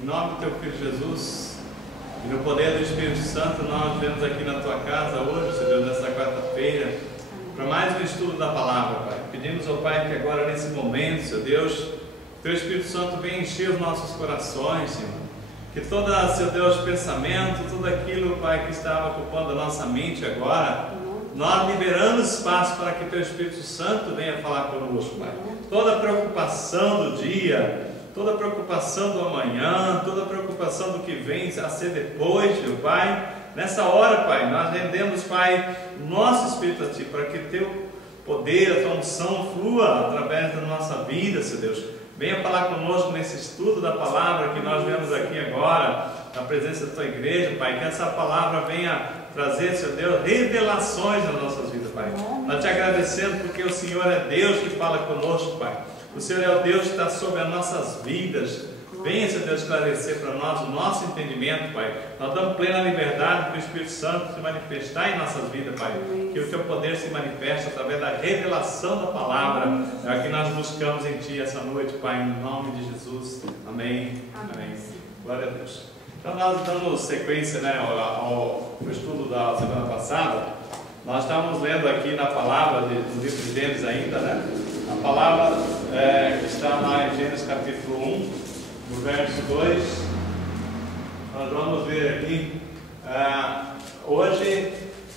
Em nome do Teu Filho Jesus e no poder do Espírito Santo, nós viemos aqui na Tua casa hoje, Senhor, nesta quarta-feira, para mais um estudo da Palavra, Pai. Pedimos ao Pai que agora, nesse momento, Senhor Deus, Teu Espírito Santo venha encher os nossos corações, Senhor. Que todo, Senhor Deus, pensamento, tudo aquilo, Pai, que estava ocupando a nossa mente agora, nós liberamos espaço para que Teu Espírito Santo venha falar conosco, Pai. Toda preocupação do dia, toda preocupação do amanhã, toda preocupação do que vem a ser depois, meu Pai, nessa hora, Pai, nós rendemos, Pai, nosso Espírito a Ti, para que Teu poder, a Tua unção flua através da nossa vida, Senhor Deus. Venha falar conosco nesse estudo da palavra que nós vemos aqui agora, na presença da Tua igreja, Pai, que essa palavra venha trazer, Senhor Deus, revelações nas nossas vidas, Pai. Nós Te agradecendo porque o Senhor é Deus que fala conosco, Pai. O Senhor é o Deus que está sobre as nossas vidas. Venha, Senhor Deus, esclarecer para nós o nosso entendimento, Pai. Nós damos plena liberdade para o Espírito Santo se manifestar em nossas vidas, Pai. Que o Teu poder se manifeste através da revelação da palavra que nós buscamos em Ti essa noite, Pai, em nome de Jesus. Amém. Amém. Glória a Deus. Então, nós damos sequência, né, ao estudo da semana passada. Nós estávamos lendo aqui na palavra do livro de Gênesis ainda, né? A palavra que está lá em Gênesis capítulo 1, no verso 2. Nós vamos ver aqui, hoje,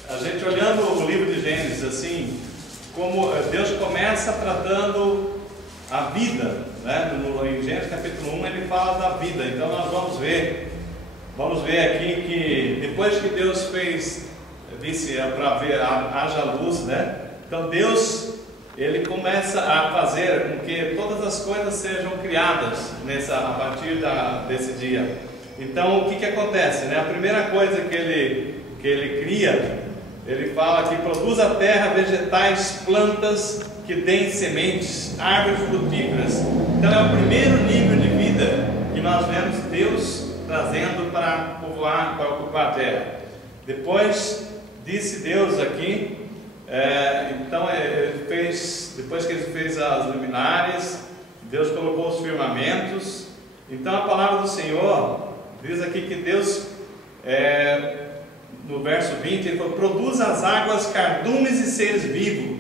a gente olhando o livro de Gênesis, assim, como Deus começa tratando a vida, né? Em Gênesis capítulo 1 ele fala da vida, então nós vamos ver aqui que depois que Deus disse para ver, haja luz, né? Então Deus, Ele começa a fazer com que todas as coisas sejam criadas a partir desse dia. Então o que acontece, né? A primeira coisa que ele cria, ele fala que produz a terra vegetais, plantas que deem sementes, árvores frutíferas. Então é o primeiro nível de vida que nós vemos Deus trazendo para povoar, para ocupar a terra. Depois disse Deus aqui, então depois que ele fez as luminárias, Deus colocou os firmamentos. Então a palavra do Senhor diz aqui que Deus, no verso 20, ele falou: produz as águas cardumes e seres vivos,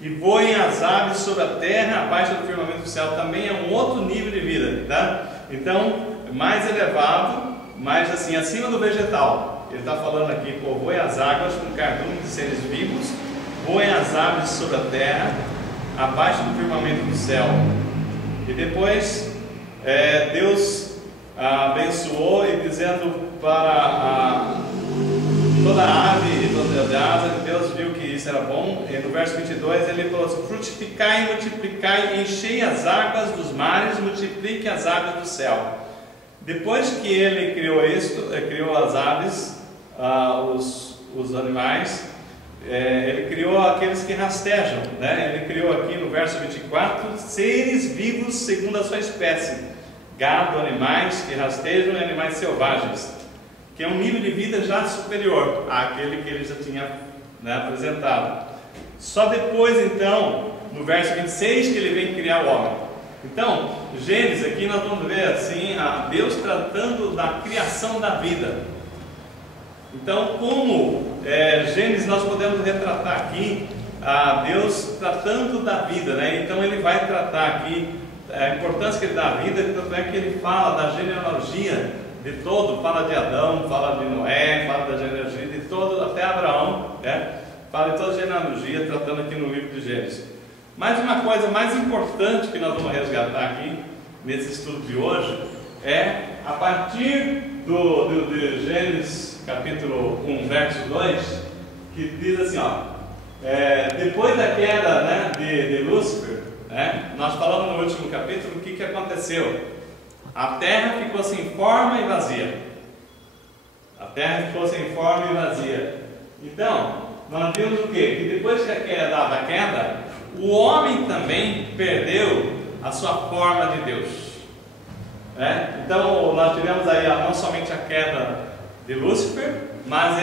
e voem as aves sobre a terra, abaixo do firmamento do céu. Também é um outro nível de vida, tá? Então, mais elevado, mais assim, acima do vegetal. Ele está falando aqui: voem as águas com cardumes e seres vivos, voem as aves sobre a terra, abaixo do firmamento do céu. E depois Deus abençoou, e dizendo para toda ave e toda asa, Deus viu que isso era bom. E no verso 22 ele falou assim: frutificai e multiplicai, enchei as águas dos mares, multipliquem as águas do céu. Depois que ele criou criou as aves, os animais, ele criou aqueles que rastejam, né? Ele criou aqui no verso 24, seres vivos segundo a sua espécie, gado, animais que rastejam e animais selvagens, que é um nível de vida já superior àquele que ele já tinha, né, apresentado. Só depois, então, no verso 26, que ele vem criar o homem. Então, Gênesis aqui nós vamos ver assim, Deus tratando da criação da vida. Então, como Gênesis nós podemos retratar aqui Deus tratando da vida, né? Então ele vai tratar aqui a importância que ele dá à vida, tanto é que ele fala da genealogia de todo, fala de Adão, fala de Noé, fala da genealogia de todo, até Abraão, né? Fala de toda a genealogia, tratando aqui no livro de Gênesis. Mas uma coisa mais importante que nós vamos resgatar aqui nesse estudo de hoje é a partir de Gênesis capítulo 1, verso 2, que diz assim, depois da queda, né, de Lúcifer, né, nós falamos no último capítulo o que aconteceu. A terra ficou sem forma e vazia. A terra ficou sem forma e vazia. Então, nós vimos o quê? Que depois da queda, o homem também perdeu a sua forma de Deus. Então, nós tivemos aí não somente a queda de Lúcifer, mas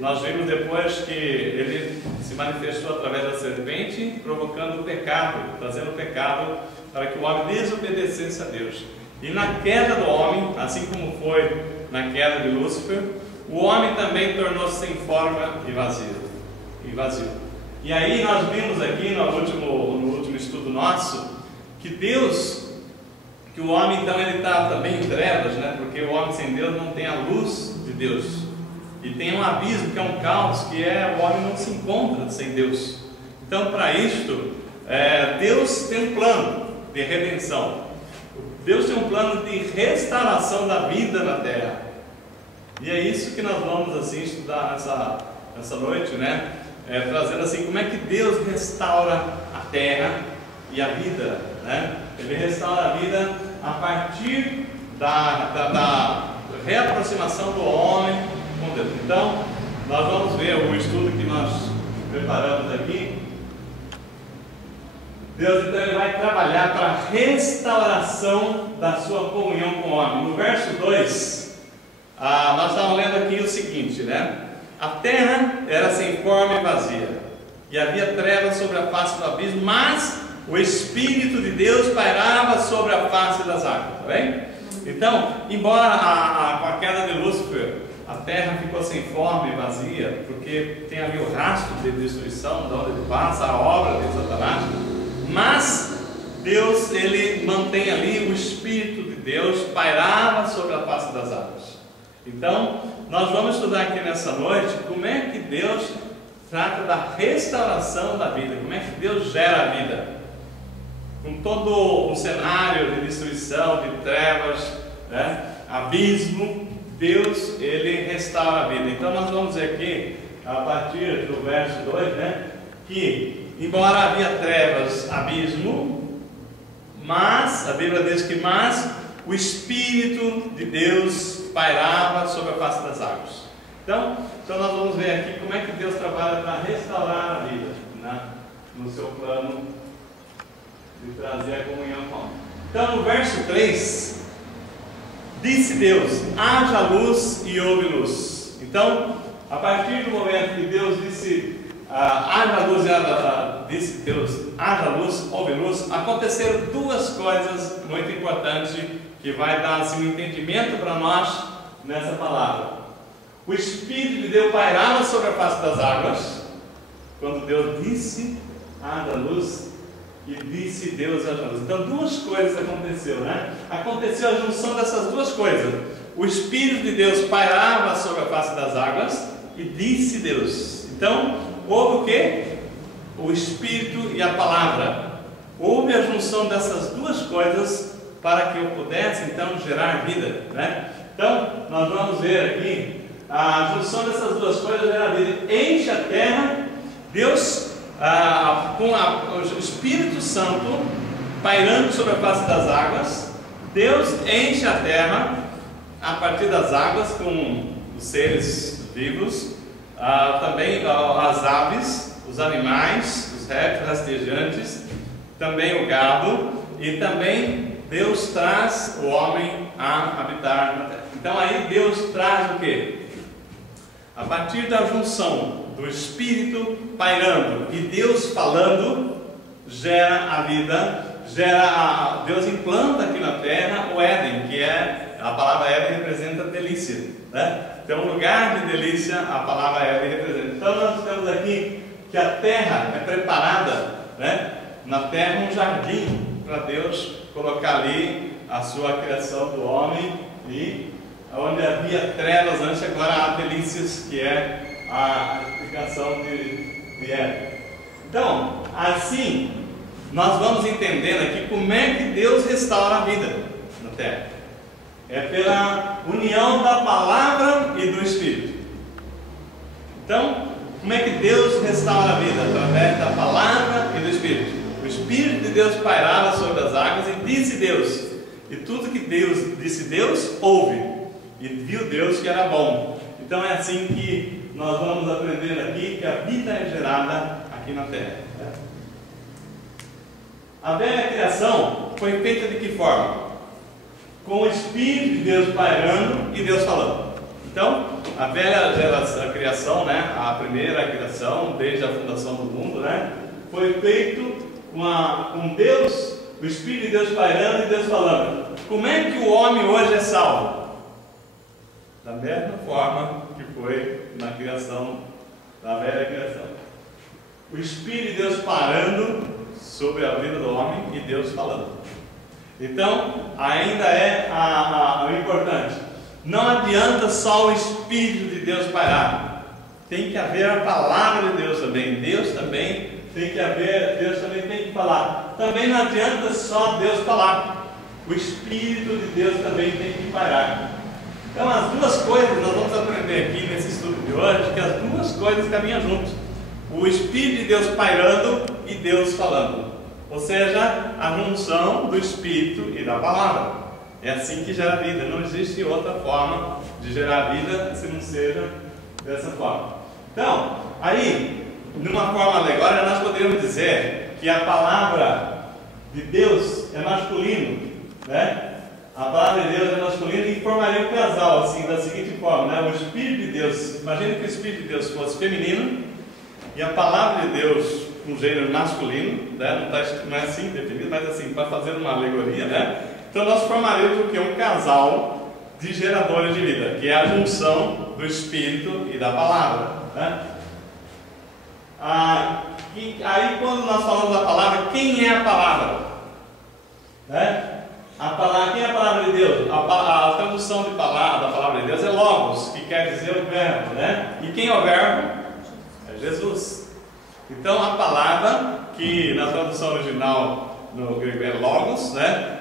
nós vimos depois que ele se manifestou através da serpente, provocando o pecado, trazendo o pecado para que o homem desobedecesse a Deus. E na queda do homem, assim como foi na queda de Lúcifer, o homem também tornou-se sem forma e vazio. E aí nós vimos aqui no último estudo nosso que o homem então ele está também em trevas, né? Porque o homem sem Deus não tem a luz de Deus. E tem um abismo que é um caos, que é o homem não se encontra sem Deus. Então, para isto, Deus tem um plano de redenção. Deus tem um plano de restauração da vida na terra. E é isso que nós vamos assim estudar nessa noite, né? Trazendo assim como é que Deus restaura a terra e a vida, né? Ele restaura a vida a partir da reaproximação do homem com Deus. Então, nós vamos ver o estudo que nós preparamos aqui. Deus então ele vai trabalhar para a restauração da sua comunhão com o homem. No verso 2, nós estávamos lendo aqui o seguinte, né? A terra era sem forma e vazia, e havia trevas sobre a face do abismo, mas o Espírito de Deus pairava sobre a face das águas, tá bem? Então, embora com a queda de Lúcifer, a terra ficou sem forma e vazia, porque tem ali o rastro de destruição, de onde ele passa, a obra de Satanás, mas Deus, ele mantém ali o Espírito de Deus, pairava sobre a face das águas. Então, nós vamos estudar aqui nessa noite como é que Deus trata da restauração da vida, como é que Deus gera a vida. Com todo um cenário de destruição, de trevas, né? Abismo, Deus, ele restaura a vida. Então nós vamos ver aqui, a partir do verso 2, né? Que embora havia trevas, abismo, mas, a Bíblia diz que o Espírito de Deus pairava sobre a face das águas. Então nós vamos ver aqui como é que Deus trabalha para restaurar a vida, né? No seu plano de trazer a comunhão com ele. Então no verso 3, disse Deus, haja luz e houve luz. Então, a partir do momento que Deus disse, haja luz e disse Deus, haja luz, houve luz, aconteceram duas coisas muito importantes que vai dar assim, um entendimento para nós nessa palavra. O Espírito de Deus pairava sobre a face das águas, quando Deus disse, haja luz, e disse Deus haja luz. Então duas coisas aconteceram, né? Aconteceu a junção dessas duas coisas. O Espírito de Deus pairava sobre a face das águas e disse Deus. Então houve o quê? O Espírito e a palavra. Houve a junção dessas duas coisas para que eu pudesse então gerar vida, né? Então nós vamos ver aqui a junção dessas duas coisas gera vida. Enche a terra, Deus com o Espírito Santo pairando sobre a face das águas, Deus enche a terra a partir das águas com os seres vivos, também as aves, os animais, os répteis rastejantes, também o gado, e também Deus traz o homem a habitar na terra. Então aí Deus traz o que? A partir da junção do Espírito pairando e Deus falando, gera a vida, Deus implanta aqui na terra o Éden, que a palavra Éden representa delícia, né? Então, um lugar de delícia, a palavra Éden representa. Então, nós temos aqui que a terra é preparada, né? Na terra um jardim para Deus colocar ali a sua criação do homem, e onde havia trevas antes, agora há delícias, que é a explicação de Éden. Então, assim, nós vamos entendendo aqui como é que Deus restaura a vida na terra. É pela união da palavra e do Espírito. Então, como é que Deus restaura a vida? Através da palavra e do Espírito. O Espírito de Deus pairava sobre as águas e disse Deus. E tudo que Deus disse Deus, ouve. E viu Deus que era bom. Então é assim que nós vamos aprender aqui que a vida é gerada aqui na terra. A velha criação foi feita de que forma? Com o Espírito de Deus pairando e Deus falando. Então, a velha criação, né, a primeira criação, desde a fundação do mundo, né, foi feito com Deus o Espírito de Deus pairando e Deus falando. Como é que o homem hoje é salvo? Da mesma forma que foi na criação, na velha criação. O Espírito de Deus parando sobre a vida do homem e Deus falando. Então, ainda é o importante. Não adianta só o Espírito de Deus pairar. Tem que haver a palavra de Deus também. Deus também tem que falar. Também não adianta só Deus falar. O Espírito de Deus também tem que pairar. Então, as duas coisas, nós vamos aprender aqui nesse estudo de hoje, que as duas coisas caminham juntos. O Espírito de Deus pairando e Deus falando. Ou seja, a junção do Espírito e da palavra. É assim que gera vida. Não existe outra forma de gerar vida se não seja dessa forma. Então, aí, numa forma alegórica, nós poderíamos dizer que a palavra de Deus é masculino, né? A palavra de Deus é masculina e formaria um casal, assim, da seguinte forma, né? O Espírito de Deus, imagine que o Espírito de Deus fosse feminino e a palavra de Deus com gênero masculino, né? Não é assim definido, mas assim, para fazer uma alegoria, né? Então nós formaríamos o que? Um casal de geradores de vida, que é a junção do Espírito e da palavra, né? Aí quando nós falamos da palavra, quem é a palavra? Né? Quem é a palavra de Deus? A tradução da palavra de Deus é Logos, que quer dizer o verbo, né? E quem é o verbo? É Jesus. Então a palavra, que na tradução original no grego é Logos, né?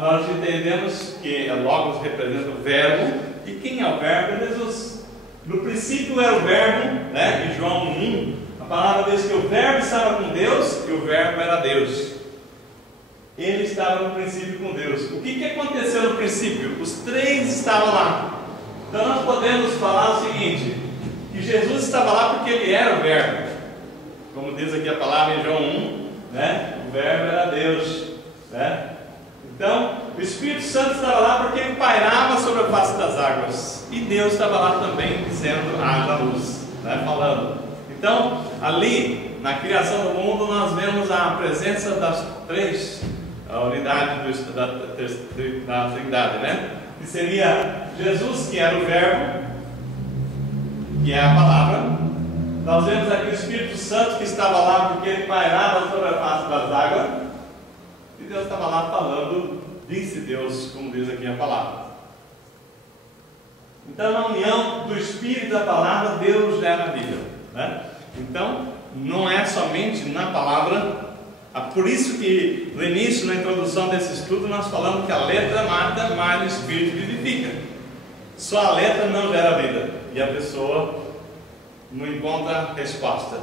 Nós entendemos que Logos representa o verbo, e quem é o verbo? É Jesus. No princípio era o verbo, né? Em João 1, a palavra diz que o verbo estava com Deus e o verbo era Deus. Ele estava no princípio com Deus. O que aconteceu no princípio? Os três estavam lá. Então nós podemos falar o seguinte, que Jesus estava lá porque Ele era o verbo. Como diz aqui a palavra em João 1, né? O verbo era Deus, né? Então, o Espírito Santo estava lá porque Ele pairava sobre a face das águas. E Deus estava lá também dizendo, haja luz, né? Falando. Então, ali, na criação do mundo, nós vemos a presença das três, a unidade da Trindade, né? Que seria Jesus, que era o verbo, que é a palavra. Nós vemos aqui o Espírito Santo, que estava lá porque Ele pairava sobre a face das águas. E Deus estava lá falando, disse Deus, como diz aqui a palavra. Então, na união do Espírito e da palavra, Deus gera a vida, né? Então, não é somente na palavra. Por isso que no início, na introdução desse estudo, nós falamos que a letra mata, mas o Espírito vivifica. Só a letra não gera vida e a pessoa não encontra resposta.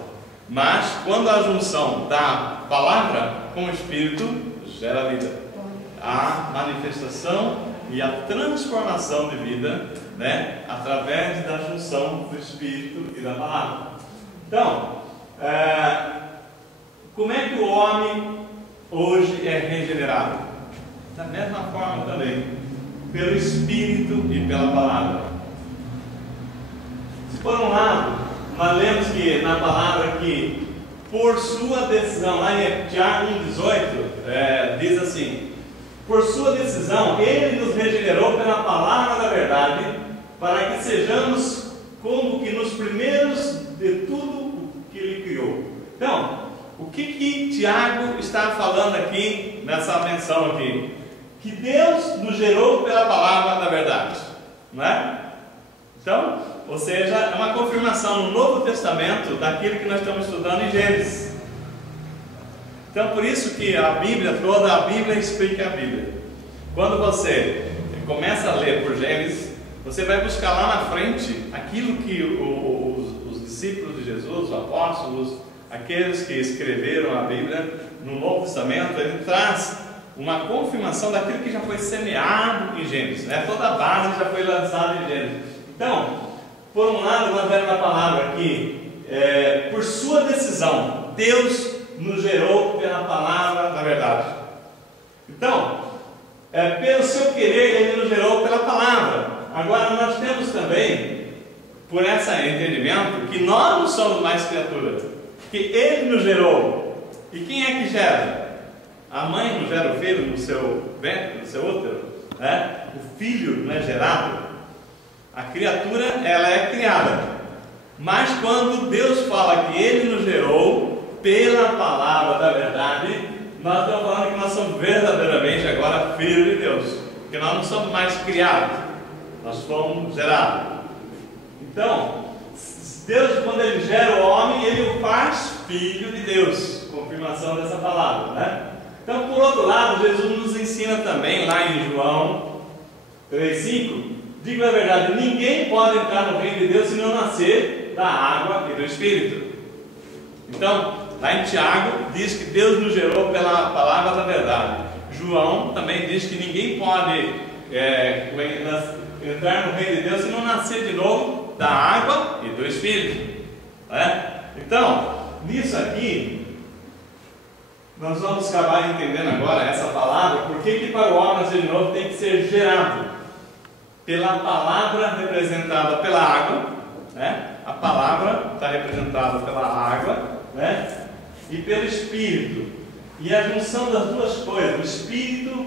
Mas quando a junção da palavra com o Espírito gera vida, a manifestação e a transformação de vida, né, através da junção do Espírito e da palavra. Então, como é que o homem hoje é regenerado? Da mesma forma também, pelo Espírito e pela palavra. Se por um lado, nós lemos que na palavra que por sua decisão, lá em Tiago 1,18, diz assim: por sua decisão, Ele nos regenerou pela palavra da verdade, para que sejamos como que nos primeiros de tudo o que Ele criou. Então, o que Tiago está falando aqui, nessa menção aqui? Que Deus nos gerou pela palavra da verdade, não é? Então, ou seja, é uma confirmação no Novo Testamento daquilo que nós estamos estudando em Gênesis. Então, por isso que a Bíblia toda, a Bíblia explica a Bíblia. Quando você começa a ler por Gênesis, você vai buscar lá na frente aquilo que os discípulos de Jesus, os apóstolos, aqueles que escreveram a Bíblia no Novo Testamento, ele traz uma confirmação daquilo que já foi semeado em Gênesis, né? Toda a base já foi lançada em Gênesis. Então, por um lado, nós vemos na palavra aqui, por sua decisão, Deus nos gerou pela palavra da verdade. Então, pelo seu querer, Ele nos gerou pela palavra. Agora, nós temos também, por esse entendimento, que nós não somos mais criaturas, que Ele nos gerou. E quem é que gera? A mãe não gera o filho no seu ventre, no seu útero, né? O filho não é gerado. A criatura, ela é criada. Mas quando Deus fala que Ele nos gerou pela palavra da verdade, nós estamos falando que nós somos verdadeiramente agora filhos de Deus. Porque nós não somos mais criados, nós fomos gerados. Então, Deus, quando Ele gera o homem, Ele o faz filho de Deus. Confirmação dessa palavra, né? Então, por outro lado, Jesus nos ensina também, lá em João 3,5, digo a verdade, ninguém pode entrar no reino de Deus se não nascer da água e do Espírito. Então, lá em Tiago, diz que Deus nos gerou pela palavra da verdade. João também diz que ninguém pode entrar no reino de Deus se não nascer de novo da água e do Espírito, né? Então, nisso aqui, nós vamos acabar entendendo agora essa palavra, porque que para o homem nascer de novo tem que ser gerado pela palavra representada pela água, né? A palavra está representada pela água, né? E pelo Espírito. E a junção das duas coisas, o Espírito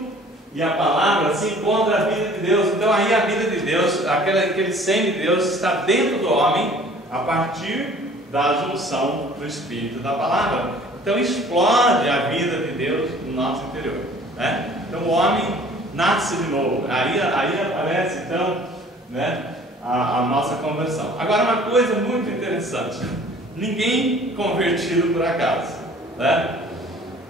e a palavra, se encontra a vida de Deus. Então aí a vida de Deus, aquele sêmen de Deus está dentro do homem a partir da junção do Espírito e da palavra. Então explode a vida de Deus no nosso interior, né? Então o homem nasce de novo. Aí aparece então, né, a nossa conversão. Agora uma coisa muito interessante: ninguém convertido por acaso, né?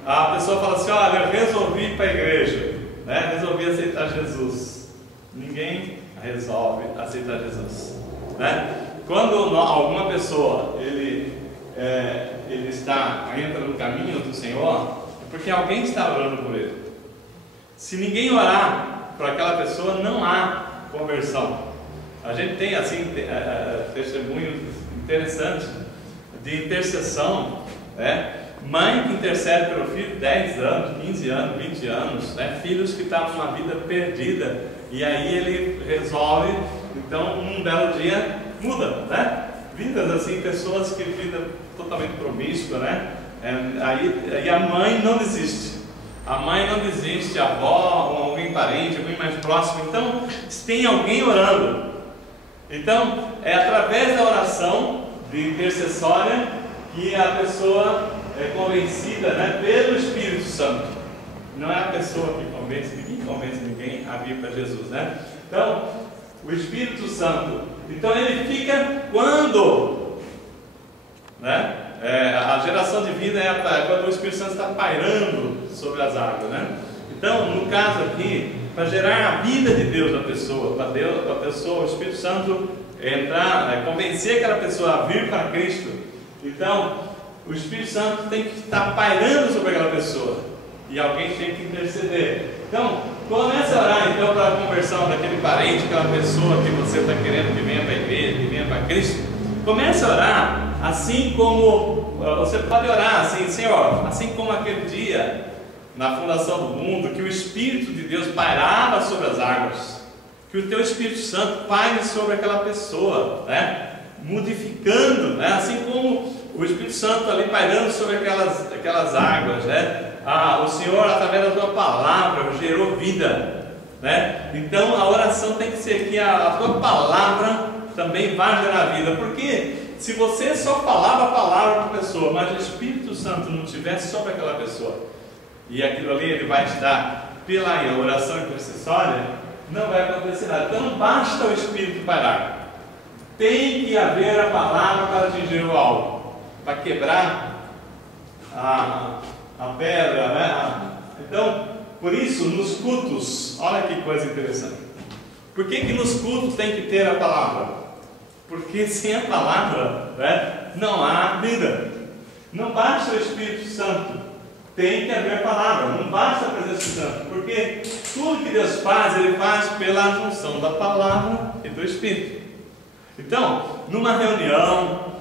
A pessoa fala assim: olha, eu resolvi ir para a igreja, né? Resolvi aceitar Jesus. Ninguém resolve aceitar Jesus, né? Quando alguma pessoa ele entra no caminho do Senhor, é porque alguém está orando por ele. Se ninguém orar por aquela pessoa, não há conversão. A gente tem assim testemunhos interessantes de intercessão, né? Mãe que intercede pelo filho 10 anos, 15 anos, 20 anos, né? Filhos que estavam numa vida perdida, e aí ele resolve, então um belo dia muda, né? Vidas assim, pessoas que vida totalmente promíscua, né? Aí a mãe não desiste. A mãe não desiste, a avó, ou alguém parente, alguém mais próximo. Então, tem alguém orando. Então, é através da oração de intercessória que a pessoa é convencida, né, pelo Espírito Santo. Não é a pessoa que convence, ninguém convence ninguém a vir para Jesus, né? Então, o Espírito Santo. Então, ele fica quando, né? A geração de vida é quando o Espírito Santo está pairando sobre as águas, né? Então, no caso aqui, para gerar a vida de Deus na pessoa, para a pessoa, o Espírito Santo entrar, convencer aquela pessoa a vir para Cristo. Então, o Espírito Santo tem que estar pairando sobre aquela pessoa e alguém tem que interceder. Então, comece a orar então para a conversão daquele parente, aquela pessoa que você está querendo que venha para a igreja, que venha para Cristo. Comece a orar. Assim como você pode orar assim: Senhor, assim como aquele dia na fundação do mundo, que o Espírito de Deus pairava sobre as águas, que o teu Espírito Santo paire sobre aquela pessoa, né? Modificando, né? Assim como o Espírito Santo ali pairando sobre aquelas águas, né? O Senhor, através da tua palavra, gerou vida, né? Então a oração tem que ser que a tua palavra também vai gerar vida, porque se você só falava a palavra para a pessoa, mas o Espírito Santo não estivesse sobre aquela pessoa, e aquilo ali ele vai te dar pela oração intercessória, não vai acontecer nada. Então não basta o Espírito parar, tem que haver a palavra para atingir o alvo, para quebrar a pedra, né? Então, por isso, nos cultos, olha que coisa interessante. Por que nos cultos tem que ter a palavra? Porque sem a palavra, né, não há vida. Não basta o Espírito Santo, tem que haver palavra. Não basta a presença do Santo, porque tudo que Deus faz, Ele faz pela junção da palavra e do Espírito. Então, numa reunião,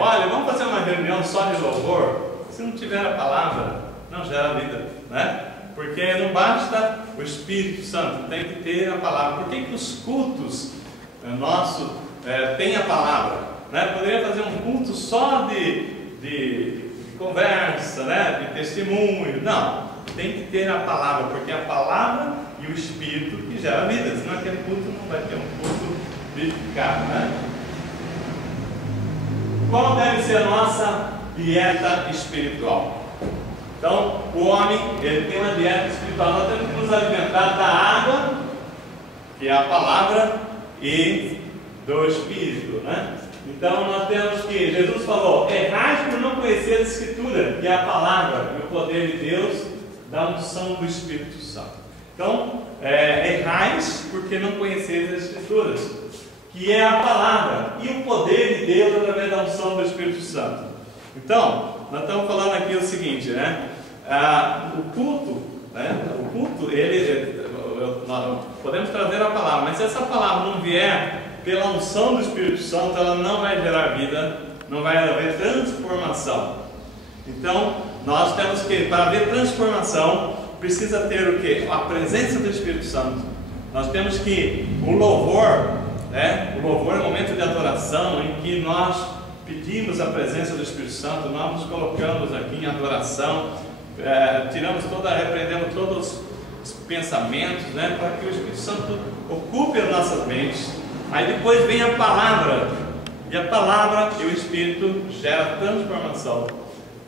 olha, vamos fazer uma reunião só de louvor. Se não tiver a palavra, não gera vida, né? Porque não basta o Espírito Santo, tem que ter a palavra. Por que os cultos nossos tem a palavra, né? Poderia fazer um culto só de conversa, né? De testemunho. Não, tem que ter a palavra, porque é a palavra e o Espírito que gera vida, senão aquele culto não vai ter um culto vivificado, né? Qual deve ser a nossa dieta espiritual? Então, o homem, ele tem uma dieta espiritual. Nós temos que nos alimentar da água, que é a palavra, e do Espírito, né? Então, nós temos que, Jesus falou, errais por não conhecer a Escritura, que é a palavra e o poder de Deus, da unção do Espírito Santo. Então, errais porque não conheceis as Escrituras, que é a palavra e o poder de Deus através da unção do Espírito Santo. Então, nós estamos falando aqui o seguinte, né? O culto, né? O culto, nós podemos trazer a palavra, mas se essa palavra não vier pela unção do Espírito Santo, ela não vai gerar vida, não vai haver transformação. Então, nós temos que, para haver transformação, precisa ter o quê? A presença do Espírito Santo. Nós temos que, o louvor, né? O louvor é um momento de adoração em que nós pedimos a presença do Espírito Santo, nós nos colocamos aqui em adoração, repreendemos todos os pensamentos, né? Para que o Espírito Santo ocupe as nossas mentes. Aí depois vem a palavra, e a palavra e o Espírito gera transformação.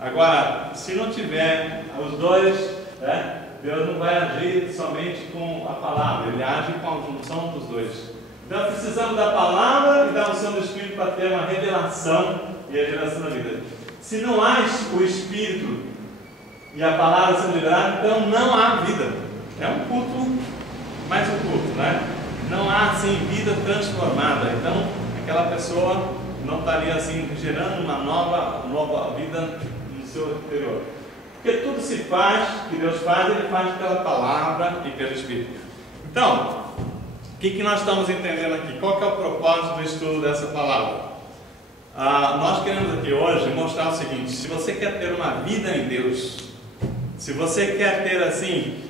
Agora, se não tiver os dois, né, Deus não vai agir somente com a palavra, Ele age com a junção dos dois. Então precisamos da palavra e da unção do Espírito para ter uma revelação e a geração da vida. Se não há o Espírito e a palavra sendo liberada, então não há vida. É um culto, mais um culto, né? Não há assim vida transformada. Então aquela pessoa não estaria assim gerando uma nova vida no seu interior. Porque tudo se faz, que Deus faz, Ele faz pela palavra e pelo Espírito. Então, o que nós estamos entendendo aqui? Qual que é o propósito do estudo dessa palavra? Nós queremos aqui hoje mostrar o seguinte: se você quer ter uma vida em Deus, se você quer ter assim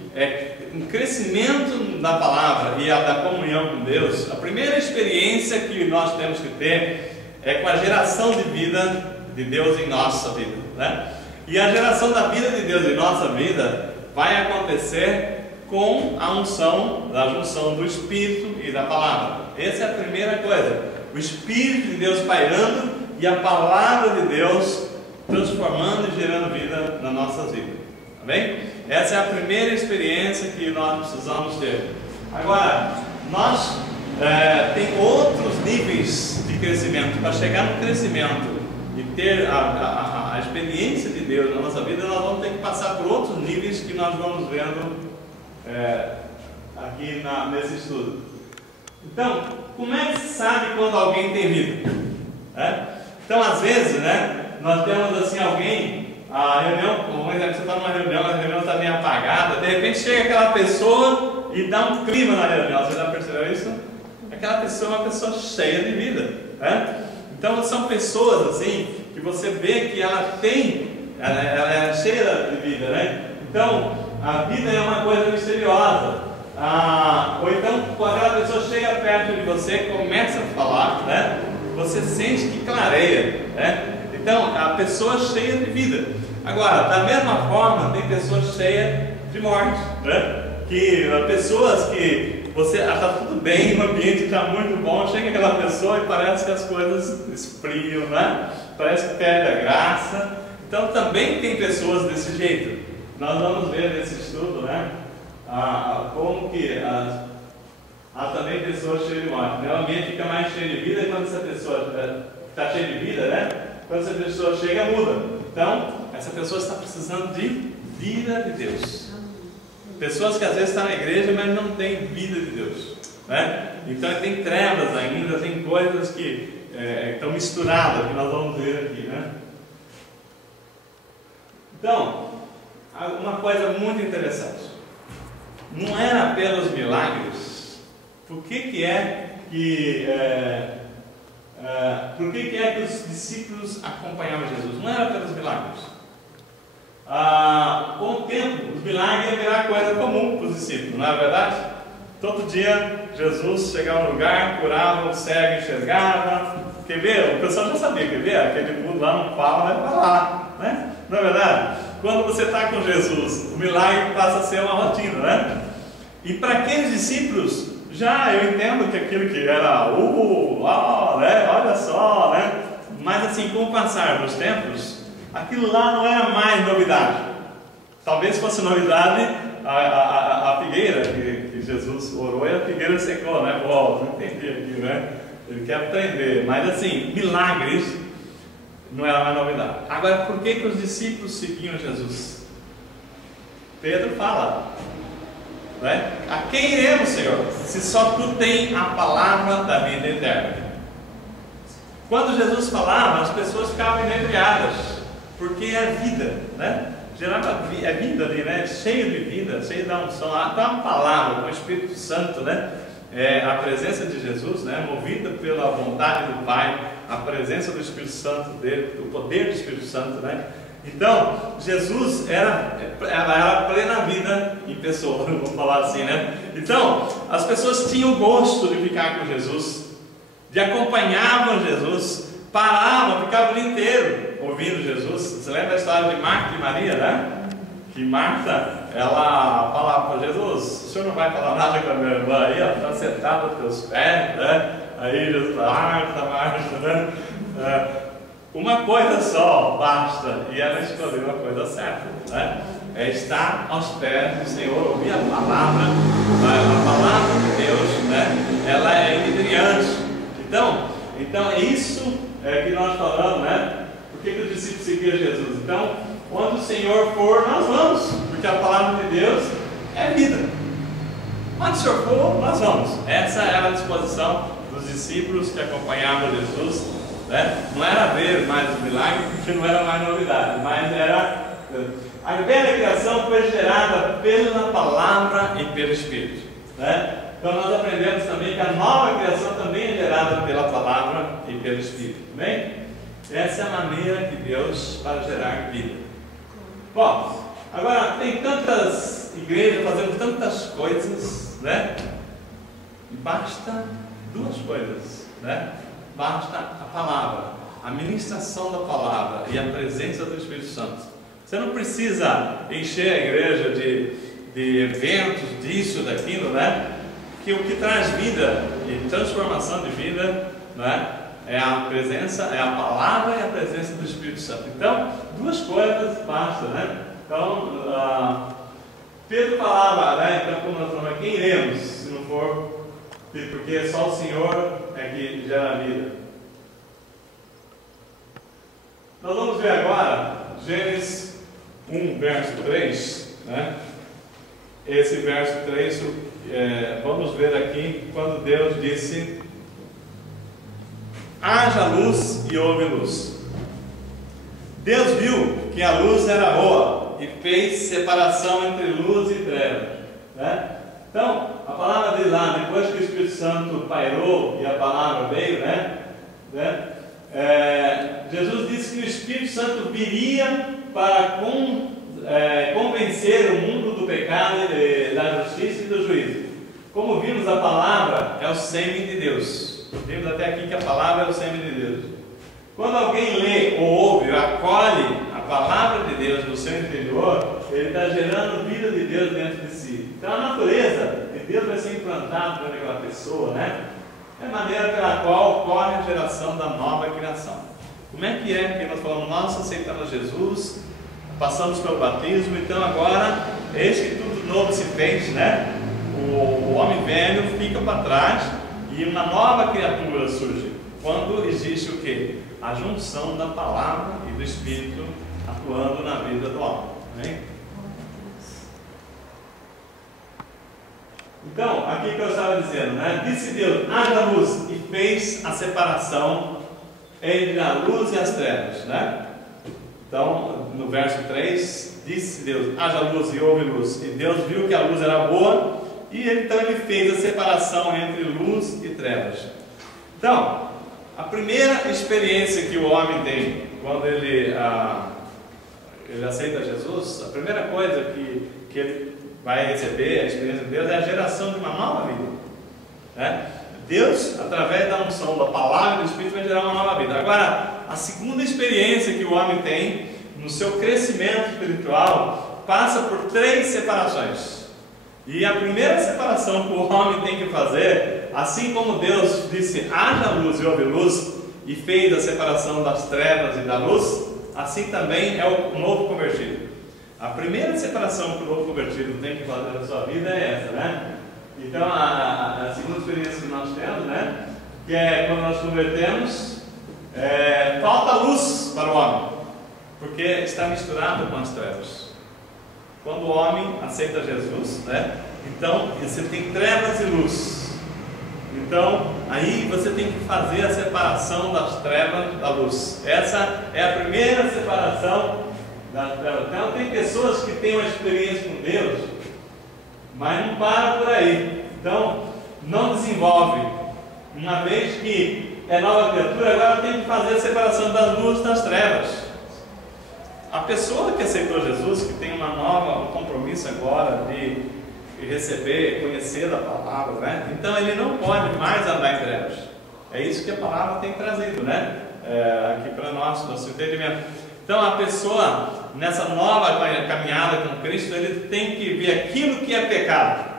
um crescimento na palavra e da comunhão com Deus, a primeira experiência que nós temos que ter é com a geração de vida de Deus em nossa vida, né? E a geração da vida de Deus em nossa vida vai acontecer com a unção, da junção do Espírito e da palavra. Essa é a primeira coisa. O Espírito de Deus pairando e a palavra de Deus transformando e gerando vida nas nossas vidas. Tá bem? Essa é a primeira experiência que nós precisamos ter. Agora, nós tem outros níveis de crescimento. Para chegar no crescimento e ter a experiência de Deus na nossa vida, nós vamos ter que passar por outros níveis que nós vamos vendo aqui nesse estudo. Então, como é que se sabe quando alguém tem vida? Então, às vezes, né, nós temos assim alguém, a reunião, por exemplo, você está numa reunião, a reunião está meio apagada, de repente chega aquela pessoa e dá um clima na reunião. Você já percebeu isso? Aquela pessoa é uma pessoa cheia de vida, né? Então, são pessoas assim que você vê que ela é cheia de vida, né? Então, a vida é uma coisa misteriosa. Ou então, quando aquela pessoa chega perto de você, começa a falar, né? Você sente que clareia, né? Então, a pessoa cheia de vida. Agora, da mesma forma, tem pessoas cheias de morte, né? Pessoas que você está tudo bem, o ambiente está muito bom, chega aquela pessoa e parece que as coisas esfriam, né? Parece que perde a graça. Então, também tem pessoas desse jeito. Nós vamos ver nesse estudo, né? Como que há também pessoas cheias de morte, né? O ambiente fica mais cheio de vida quando essa pessoa está cheia de vida, né? Quando essa pessoa chega, muda. Então, essa pessoa está precisando de vida de Deus. Pessoas que às vezes estão na igreja, mas não têm vida de Deus, né? Então tem trevas ainda, tem coisas que estão misturadas, que nós vamos ver aqui, né? Então, uma coisa muito interessante. Não era pelos milagres. Por que é que os discípulos acompanhavam Jesus? Não era pelos milagres. Com o tempo, os milagres iam virar coisa comum para os discípulos, não é verdade? Todo dia Jesus chegava no lugar, curava, o cego enxergava. Quer ver? O pessoal já sabia, quer ver? Aquele mundo lá não fala, vai falar, né? Não é verdade? quando você está com Jesus, o milagre passa a ser uma rotina, né? E para aqueles discípulos, já eu entendo que aquilo que era, né? Olha só, né? Mas assim, com o passar dos tempos, aquilo lá não era mais novidade. Talvez fosse novidade a figueira que Jesus orou e a figueira secou, né? Pô, não entendi aqui, né? Ele quer aprender, mas assim, milagres não era mais novidade. Agora, por que os discípulos seguiam Jesus? Pedro fala, né? A quem iremos, Senhor, se só tu tem a palavra da vida eterna? Quando Jesus falava, as pessoas ficavam inebriadas, porque é vida, né? Gerava é vida ali, né? Cheio de vida, cheio da unção. Então a palavra, o Espírito Santo, né? A presença de Jesus, né? Movida pela vontade do Pai, a presença do Espírito Santo dele, o poder do Espírito Santo, né? Então, Jesus era plena vida em pessoa, vamos falar assim, né? Então, as pessoas tinham gosto de ficar com Jesus, de acompanhavam Jesus, paravam, ficavam o dia inteiro ouvindo Jesus. Você lembra a história de Marta e Maria, né? Que Marta, ela falava para Jesus: o senhor não vai falar nada com a minha irmã aí, ela está sentada aos teus pés, né? Aí Jesus fala: Marta, né? Uma coisa só basta, e ela escolheu a coisa certa, né? É estar aos pés do Senhor, ouvir a palavra de Deus, né? Ela é inebriante. Então é isso que nós falamos, né? Por que os discípulos seguiam Jesus? Então, quando o Senhor for, nós vamos, porque a palavra de Deus é vida. Onde o Senhor for, nós vamos. Essa era a disposição dos discípulos que acompanhavam Jesus, né? Não era ver mais os milagres, porque não era mais novidade, mas era... A velha criação foi gerada pela palavra e pelo Espírito, né? Então nós aprendemos também que a nova criação também é gerada pela palavra e pelo Espírito, bem? Essa é a maneira de Deus para gerar vida. Bom, agora tem tantas igrejas fazendo tantas coisas, né? E basta duas coisas, né? Basta a palavra, a ministração da palavra e a presença do Espírito Santo. Você não precisa encher a igreja de eventos, disso, daquilo, né? Que o que traz vida e transformação de vida, né? É a presença, é a palavra e a presença do Espírito Santo. Então, duas coisas bastam, né? Então, Pedro falava, né? Então, como nós falamos, quem iremos se não for? Porque só o Senhor é que gera vida. Nós vamos ver agora Gênesis 1, verso 3, né? Esse verso 3, vamos ver aqui quando Deus disse: haja luz e houve luz. Deus viu que a luz era boa e fez separação entre luz e trevas, né? Então, a palavra diz lá, depois que o Espírito Santo pairou e a palavra veio, né? Jesus disse que o Espírito Santo viria para convencer o mundo do pecado, da justiça e do juízo. Como vimos, a palavra é o sêmen de Deus. Vimos até aqui que a palavra é o sêmen de Deus. Quando alguém lê ou ouve ou acolhe a palavra de Deus no seu interior, ele está gerando vida de Deus dentro de si. Então a natureza de Deus vai ser implantada dentro daquela pessoa, né? É a maneira pela qual ocorre a geração da nova criação. Como é que nós falamos? Nós aceitamos Jesus, passamos pelo batismo, então agora eis que tudo novo se fez, né? O homem velho fica para trás e uma nova criatura surge. Quando existe o quê? A junção da palavra e do Espírito atuando na vida do homem, né? Então, aqui que eu estava dizendo, né? Disse Deus, haja luz, e fez a separação entre a luz e as trevas, né? Então, no verso 3, disse Deus, haja luz e houve luz. E Deus viu que a luz era boa, e então ele fez a separação entre luz e trevas. Então, a primeira experiência que o homem tem quando ele aceita Jesus, a primeira coisa que ele vai receber, a experiência de Deus, é a geração de uma nova vida, né? Deus, através da unção da palavra e do Espírito, vai gerar uma nova vida. Agora, a segunda experiência que o homem tem no seu crescimento espiritual, passa por 3 separações. E a primeira separação que o homem tem que fazer, assim como Deus disse, haja luz e houve luz, e fez a separação das trevas e da luz, assim também é o novo convertido. A primeira separação que o novo convertido tem que fazer na sua vida é essa, né? Então, a segunda experiência que nós temos, né? Que é quando nós convertemos, falta luz para o homem, porque está misturado com as trevas. Quando o homem aceita Jesus, né? Então você tem trevas e luz. Então aí você tem que fazer a separação das trevas da luz. Essa é a primeira separação das trevas. Então tem pessoas que têm uma experiência com Deus, mas não param por aí. Então não desenvolve. Uma vez que é nova criatura, agora tem que fazer a separação das luzes das trevas. A pessoa que aceitou Jesus, que tem um compromisso agora de receber, conhecer a palavra, né? Então ele não pode mais andar em trevas. É isso que a palavra tem trazido, né? Aqui para nós, nosso entendimento. Então a pessoa, nessa nova caminhada com Cristo, ele tem que ver aquilo que é pecado,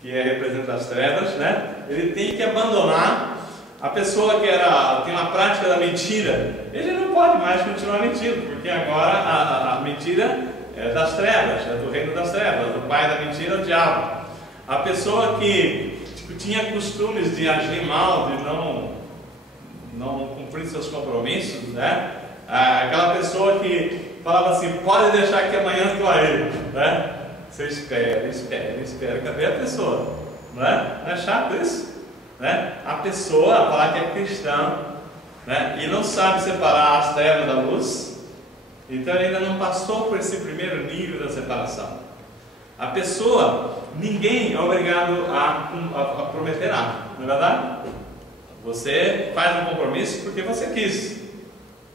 que representa as trevas, né? Ele tem que abandonar. A pessoa que tem uma prática da mentira, ele não pode mais continuar mentindo, porque agora a mentira é das trevas, é do reino das trevas, do pai da mentira, o diabo. A pessoa que tinha costumes de agir mal, de não cumprir seus compromissos, né? Aquela pessoa que falava assim, pode deixar que amanhã estou aí, né? Você espera, cadê a pessoa? Não é chato isso? Né? A pessoa falar que é cristã, né? E não sabe separar as trevas da luz, então ele ainda não passou por esse primeiro nível da separação. A pessoa, ninguém é obrigado a prometer nada, não é verdade? Você faz um compromisso porque você quis,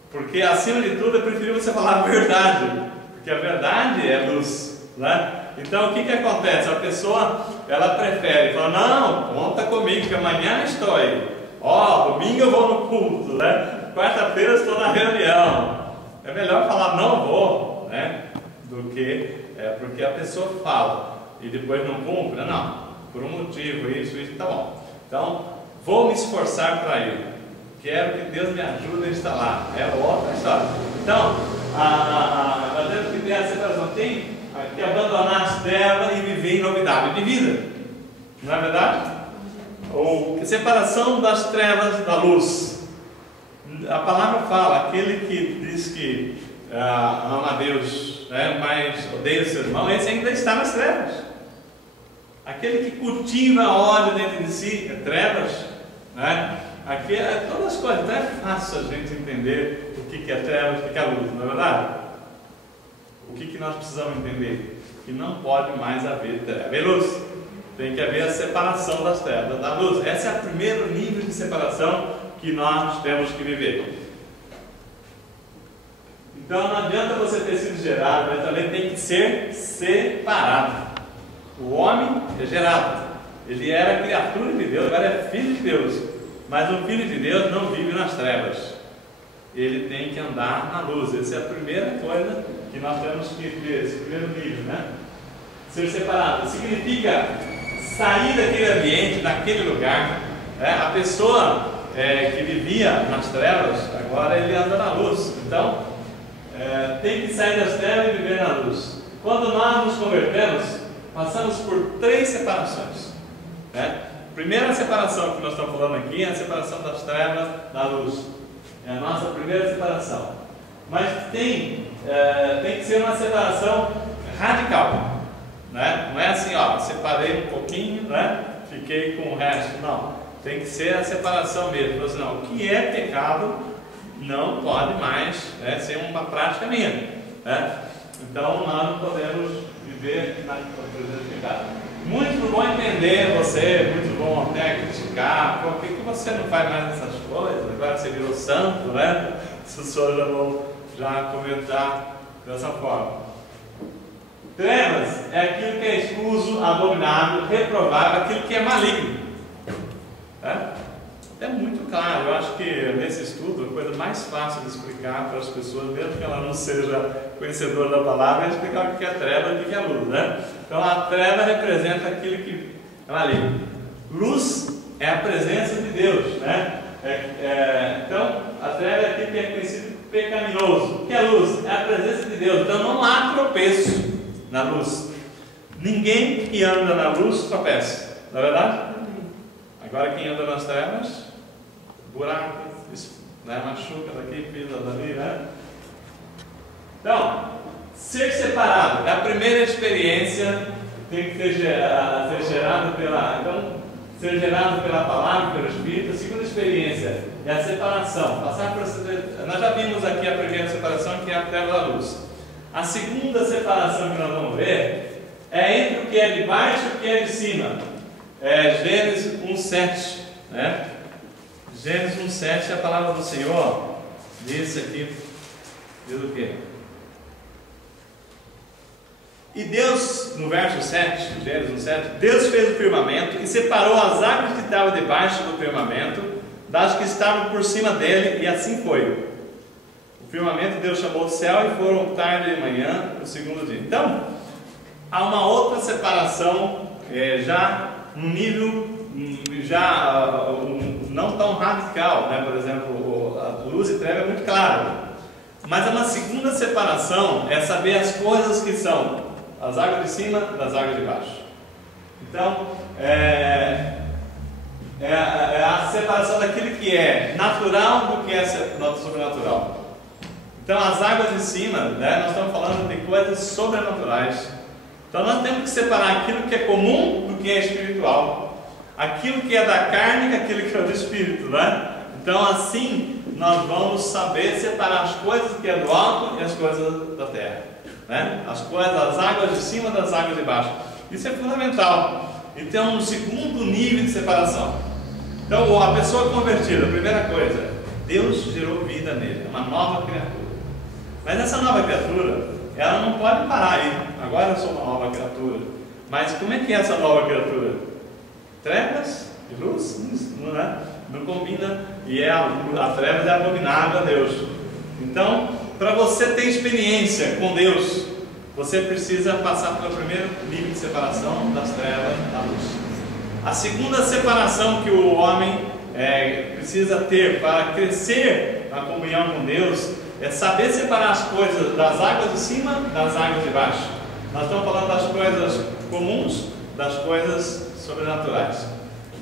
porque acima de tudo é preferível você falar a verdade, porque a verdade é luz, né? Então o que acontece? A pessoa, ela prefere falar, não, conta comigo que amanhã estou aí, domingo eu vou no culto, né? Quarta-feira eu estou na reunião. É melhor falar não vou, né? Do que porque a pessoa fala e depois não cumpre. Não, por um motivo, isso, tá bom. Então vou me esforçar para ir, quero que Deus me ajude a estar lá, é outra história. Então nós temos que ter a separação, tem que abandonar as trevas e viver em novidade de vida, não é verdade? Ou separação das trevas da luz. A palavra fala, aquele que diz que ama a Deus, né, mas odeia o seu irmão, esse ainda está nas trevas. Aquele que cultiva ódio dentro de si, é trevas, né? Aqui é todas as coisas, então é fácil a gente entender o que é trevas e o que é luz, não é verdade? O que nós precisamos entender? Que não pode mais haver treva e luz. Tem que haver a separação das trevas da luz. Esse é o primeiro nível de separação que nós temos que viver. Então não adianta você ter sido gerado, mas também tem que ser separado. O homem é gerado. Ele era criatura de Deus, agora é filho de Deus. Mas o filho de Deus não vive nas trevas. Ele tem que andar na luz. Essa é a primeira coisa que nós temos que ver, esse primeiro nível, né? Ser separado significa sair daquele ambiente, daquele lugar, né? A pessoa que vivia nas trevas, agora ele anda na luz. Então tem que sair das trevas e viver na luz. Quando nós nos convertemos, passamos por 3 separações, né? Primeira separação que nós estamos falando aqui é a separação das trevas da luz. É a nossa primeira separação. Mas tem que ser uma separação radical, né? Não é assim, separei um pouquinho, né? Fiquei com o resto. Não, tem que ser a separação mesmo. Assim, não, o que é pecado não pode mais, né, ser uma prática minha, né? Então nós não podemos viver na presença de pecado. Muito bom entender você, muito bom até criticar, por que você não faz mais essas coisas, agora você virou santo, né? As pessoas já comentar dessa forma. Trevas é aquilo que é escuso, abominável, reprovável, aquilo que é maligno. É muito muito claro. Eu acho que nesse estudo a coisa mais fácil de explicar para as pessoas, mesmo que ela não seja conhecedora da palavra, é explicar o que é treva e o que é luz, né? Então a treva representa aquilo que... Olha ali, luz é a presença de Deus, né? Então a treva é aquilo que é conhecido pecaminoso. O que é luz? É a presença de Deus. Então não há tropeço na luz. Ninguém que anda na luz tropeça, não é verdade? Agora quem anda nas trevas, buraco, né? Machuca daqui, pisa dali, né? Então, ser separado é a primeira experiência que tem que ser gerada ser gerado pela palavra, pelo Espírito. A segunda experiência é a separação. Nós já vimos aqui a primeira separação, que é a treva da luz. A segunda separação que nós vamos ver é entre o que é de baixo e o que é de cima. Gênesis 1:7, né? Gênesis 1:7, a palavra do Senhor diz aqui, diz o quê? E Deus, no verso 7, Gênesis 1:7, Deus fez o firmamento e separou as águas que estavam debaixo do firmamento das que estavam por cima dele, e assim foi. O firmamento Deus chamou de céu, e foram tarde e manhã o segundo dia. Então, há uma outra separação, já num nível não tão radical, né? Por exemplo, a luz e treva é muito claro, mas é uma segunda separação, é saber as coisas que são as águas de cima das águas de baixo. Então, é a separação daquilo que é natural do que é sobrenatural. Então, as águas de cima, né, nós estamos falando de coisas sobrenaturais. Então, nós temos que separar aquilo que é comum do que é espiritual, aquilo que é da carne e aquilo que é do espírito, né? Então, assim, nós vamos saber separar as coisas que é do alto e as coisas da terra, né? As águas de cima das águas de baixo. Isso é fundamental. Então, um segundo nível de separação. Então, a pessoa convertida, a primeira coisa, Deus gerou vida nele, é uma nova criatura. Mas essa nova criatura, ela não pode parar aí. Agora eu sou uma nova criatura. Mas como é que é essa nova criatura? Trevas e luz? Não é? Não combina. E a trevas é abominável a Deus. Então, para você ter experiência com Deus, você precisa passar pelo primeiro nível de separação das trevas da luz. A segunda separação que o homem precisa ter para crescer na comunhão com Deus é saber separar as coisas das águas de cima das águas de baixo. Nós estamos falando das coisas comuns, das coisas sobrenaturais.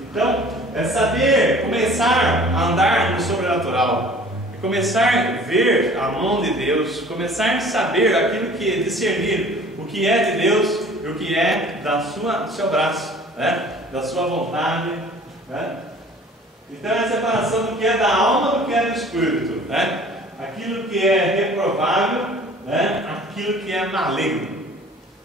Então, é saber começar a andar no sobrenatural, começar a ver a mão de Deus, começar a saber aquilo que é discernir o que é de Deus e o que é do seu braço, né? Da sua vontade, né? Então é a separação do que é da alma do que é do espírito, né? Aquilo que é reprovável, né? Aquilo que é maligno.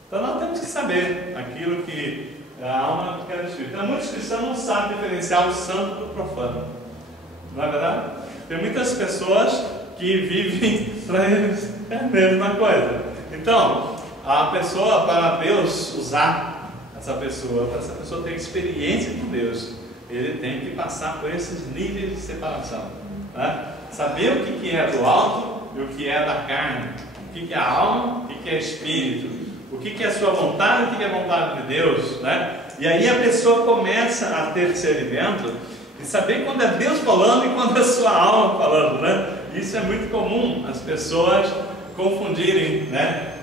Então nós temos que saber aquilo que é a alma do que é do espírito. Então muitos cristãos não sabem diferenciar o santo do profano, não é verdade? Tem muitas pessoas que vivem para eles é a mesma coisa. Então, a pessoa, para Deus usar essa pessoa, para essa pessoa ter experiência com Deus, ele tem que passar por esses níveis de separação, né? Saber o que é do alto e o que é da carne, o que é a alma, o que é espírito, o que é a sua vontade e o que é a vontade de Deus, né? E aí a pessoa começa a ter discernimento e saber quando é Deus falando e quando é a sua alma falando, né? Isso é muito comum as pessoas confundirem, né?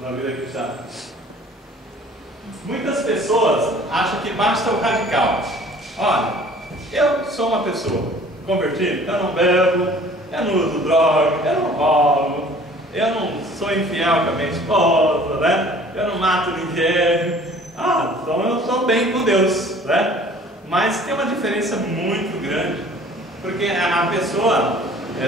Na vida cristã. Muitas pessoas acham que basta o radical. Olha, eu sou uma pessoa convertida, eu não bebo, eu não uso droga, eu não roubo, eu não sou infiel com a minha esposa, né? Eu não mato ninguém. Então eu estou bem com Deus, né? Mas tem uma diferença muito grande, porque a pessoa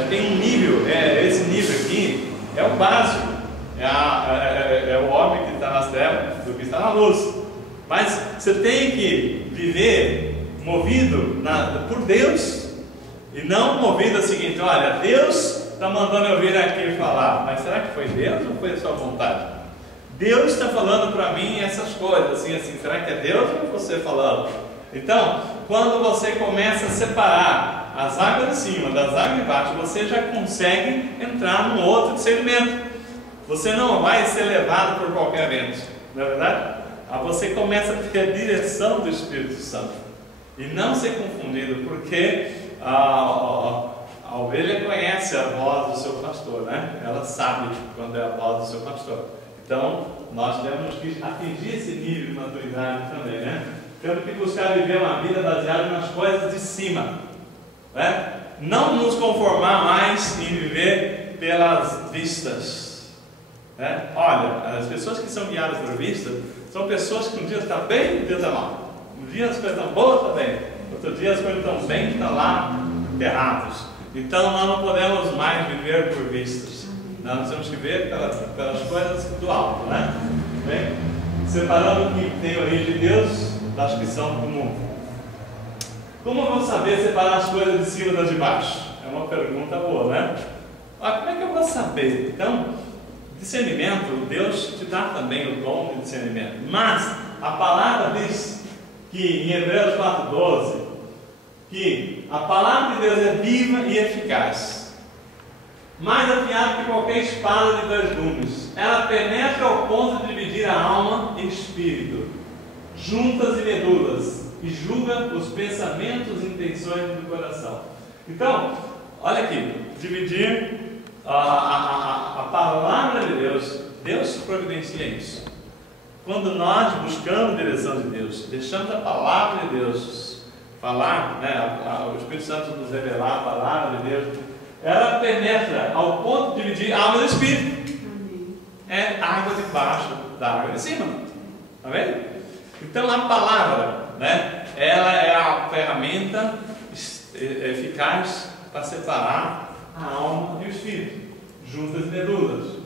tem um nível, esse nível aqui é o básico, é o homem que está nas trevas do que está na luz. Mas você tem que viver movido por Deus e não movido o seguinte: olha, Deus está mandando eu vir aqui falar, mas será que foi Deus ou foi a sua vontade? Deus está falando para mim essas coisas, assim, será que é Deus ou você falando? Então, quando você começa a separar as águas de cima das águas de baixo, você já consegue entrar num outro discernimento. Você não vai ser levado por qualquer vento, não é verdade? Você começa a ter a direção do Espírito Santo e não ser confundido, porque a ovelha conhece a voz do seu pastor, né? Ela sabe quando é a voz do seu pastor. Então, nós temos que atingir esse nível de maturidade também, né? Temos que buscar viver uma vida baseada nas coisas de cima, né? Não nos conformar mais em viver pelas vistas, né? Olha, as pessoas que são guiadas por vista são pessoas que um dia está bem e um dia está mal. Um dia as coisas estão boas, está bem. Outro dia as coisas estão bem e estão lá errados. Então nós não podemos mais viver por vistas. Nós temos que ver pelas coisas do alto, né? Bem? Separando o que tem origem de Deus das que são do mundo. Como eu vou saber separar as coisas de cima das de baixo? É uma pergunta boa, né? Como é que eu vou saber? Então, discernimento, Deus te dá também o dom de discernimento. Mas a palavra diz que em Hebreus 4:12 que a palavra de Deus é viva e eficaz, mais afiada que qualquer espada de 2 gumes. Ela penetra ao ponto de dividir a alma e espírito, juntas e medulas, e julga os pensamentos e intenções do coração. Então, olha aqui, dividir a palavra de Deus. Deus providencia isso. Quando nós buscamos a direção de Deus, deixamos a palavra de Deus falar, né, o Espírito Santo nos revelar a palavra de Deus, ela penetra ao ponto de dividir a alma do Espírito. É água debaixo da água de cima. Está vendo? Então a palavra, né, ela é a ferramenta eficaz para separar a alma e o Espírito, juntas e medulas.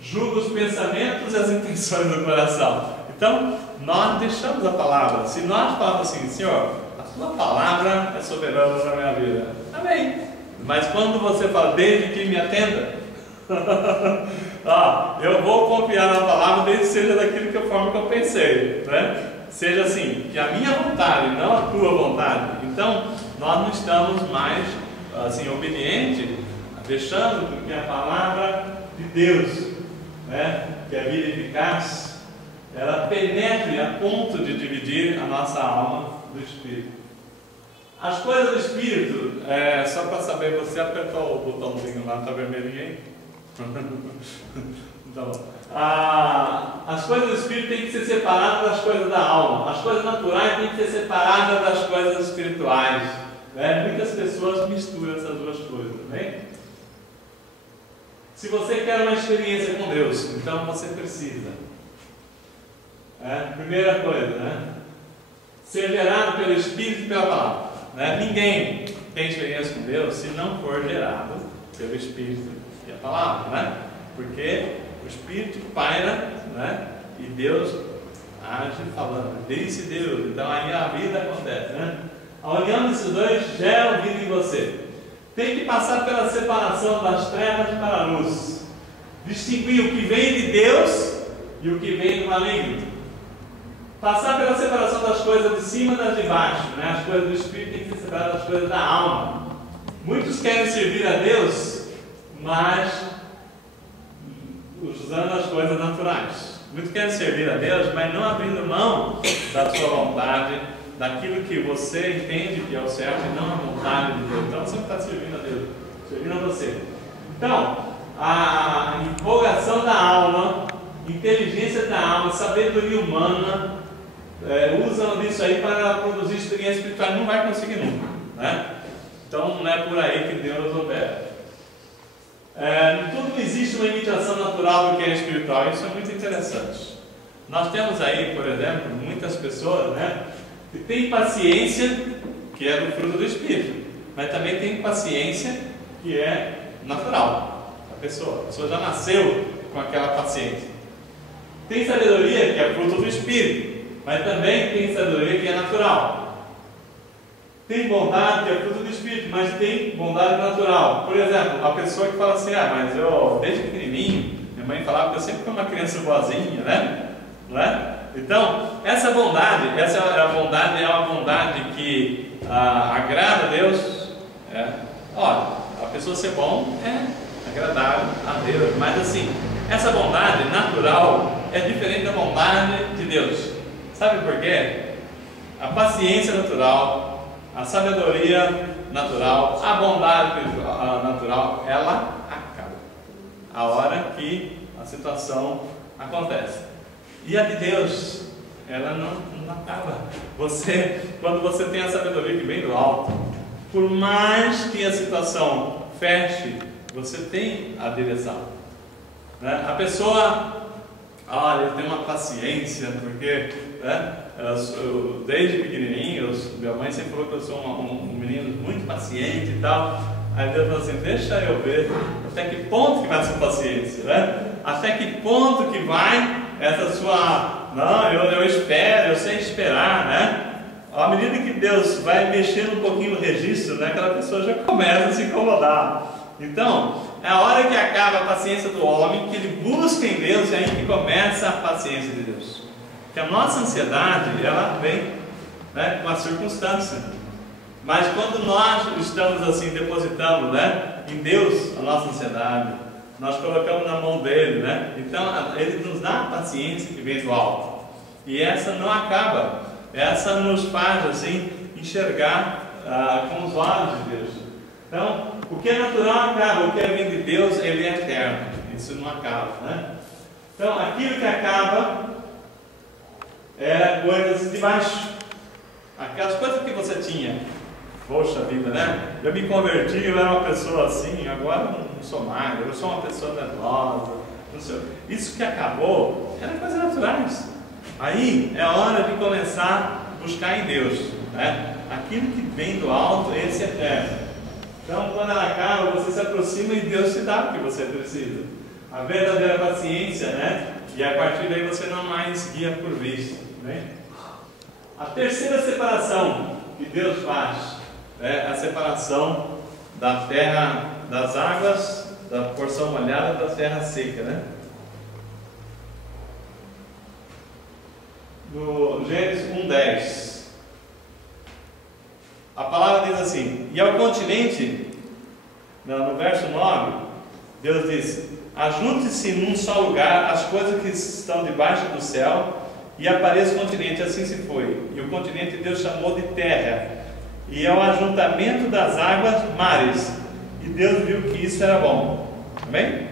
Julga os pensamentos e as intenções do coração. Então, nós deixamos a palavra. Se nós falamos assim, Senhor, a tua palavra é soberana na minha vida. Amém. Mas quando você fala, desde que me atenda, eu vou confiar na palavra desde que seja daquilo que forma que eu pensei, né? Seja assim, que a minha vontade, não a tua vontade. Então, nós não estamos mais assim, obedientes, deixando que a palavra de Deus, né, que é vida eficaz, ela penetre a ponto de dividir a nossa alma do Espírito. As coisas do Espírito, só para saber, você apertou o botãozinho lá, está vermelhinho aí? Então, as coisas do Espírito têm que ser separadas das coisas da alma. As coisas naturais têm que ser separadas das coisas espirituais, né? Muitas pessoas misturam essas duas coisas, né? Se você quer uma experiência com Deus, então você precisa, primeira coisa, né, ser gerado pelo Espírito e pela palavra, né? Ninguém tem experiência com Deus se não for gerado pelo Espírito e a palavra, né? Porque o Espírito paira, né, e Deus age falando, disse Deus, então aí a vida acontece, né? A união desses dois gera vida em você. Tem que passar pela separação das trevas para a luz, distinguir o que vem de Deus e o que vem do maligno, passar pela separação das coisas de cima e das de baixo, né? As coisas do Espírito têm que ser separadas das coisas da alma. Muitos querem servir a Deus, mas usando as coisas naturais. Muitos querem servir a Deus, mas não abrindo mão da sua vontade, daquilo que você entende que é o certo e não a vontade de Deus. Então você não está servindo a Deus, servindo a você. Então, a empolgação da alma, inteligência da alma, sabedoria humana, usam isso aí para produzir experiência espiritual. Não vai conseguir nunca, né? Então não é por aí que Deus opera. Tudo existe uma imitação natural do que é espiritual. Isso é muito interessante. Nós temos aí, por exemplo, muitas pessoas, né, que tem paciência, que é do fruto do Espírito, mas também tem paciência que é natural. A pessoa já nasceu com aquela paciência. Tem sabedoria que é fruto do Espírito, mas também tem sabedoria que é natural. Tem bondade que é fruto do Espírito, mas tem bondade natural. Por exemplo, a pessoa que fala assim, mas eu, desde pequenininho, minha mãe falava que eu sempre fui uma criança boazinha, né? Não é? Então, essa bondade, é uma bondade que agrada a Deus. Olha, a pessoa ser bom é agradável a Deus, mas assim, essa bondade natural é diferente da bondade de Deus. Sabe por quê? A paciência natural, a sabedoria natural, a bondade natural, ela acaba a hora que a situação acontece. E a de Deus, ela não acaba. Quando você tem a sabedoria que vem do alto, por mais que a situação feche, você tem a direção, né? A pessoa, olha, tem uma paciência, porque desde pequenininho, minha mãe sempre falou que eu sou um menino muito paciente e tal. Aí Deus falou assim, deixa eu ver até que ponto que vai a sua paciência, né? Até que ponto que vai essa sua... Não, eu espero, eu sei esperar, né? À medida que Deus vai mexendo um pouquinho no registro, né, aquela pessoa já começa a se incomodar. Então, é a hora que acaba a paciência do homem, que ele busca em Deus, e aí que começa a paciência de Deus. Porque a nossa ansiedade, ela vem, né, com a circunstância. Mas quando nós estamos assim, depositando, né, em Deus a nossa ansiedade, nós colocamos na mão dele, né? Então ele nos dá a paciência que vem do alto. E essa não acaba. Essa nos faz assim enxergar com os olhos de Deus. Então, o que é natural acaba, o que vem de Deus, ele é eterno. Isso não acaba, né? Então, aquilo que acaba é coisas de baixo. Aquelas coisas que você tinha. Poxa vida, né? Eu me converti, eu era uma pessoa assim, agora não sou mais, eu sou uma pessoa nervosa, não sei. Isso que acabou eram coisas naturais. Aí é hora de começar a buscar em Deus, né? Aquilo que vem do alto, esse é eterno. Então, quando ela acaba, você se aproxima e Deus te dá o que você precisa. A verdadeira paciência, né? E a partir daí você não mais guia por vista, né? A terceira separação que Deus faz é a separação da terra, das águas, da porção molhada da terra seca, né? No Gênesis 1:10, a palavra diz assim: e ao continente, no verso 9, Deus diz: ajunte-se num só lugar as coisas que estão debaixo do céu, e apareça o continente. Assim se foi. E o continente Deus chamou de terra, e ao ajuntamento das águas, mares. E Deus viu que isso era bom. Amém?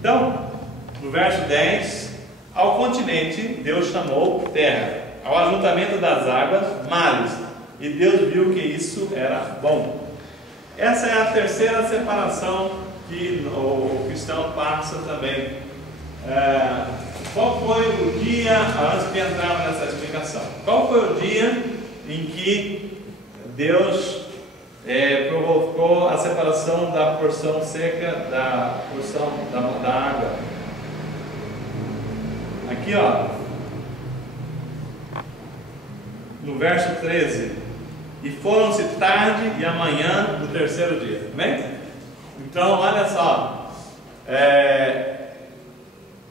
Então, no verso 10, ao continente Deus chamou terra, ao ajuntamento das águas, mares. E Deus viu que isso era bom. Essa é a terceira separação que o cristão passa também. Qual foi o dia, antes de entrar nessa explicação, qual foi o dia em que Deus provocou a separação da porção seca da porção da água? Aqui, ó, no verso 13: e foram-se tarde e amanhã do terceiro dia. Amém? Então, olha só,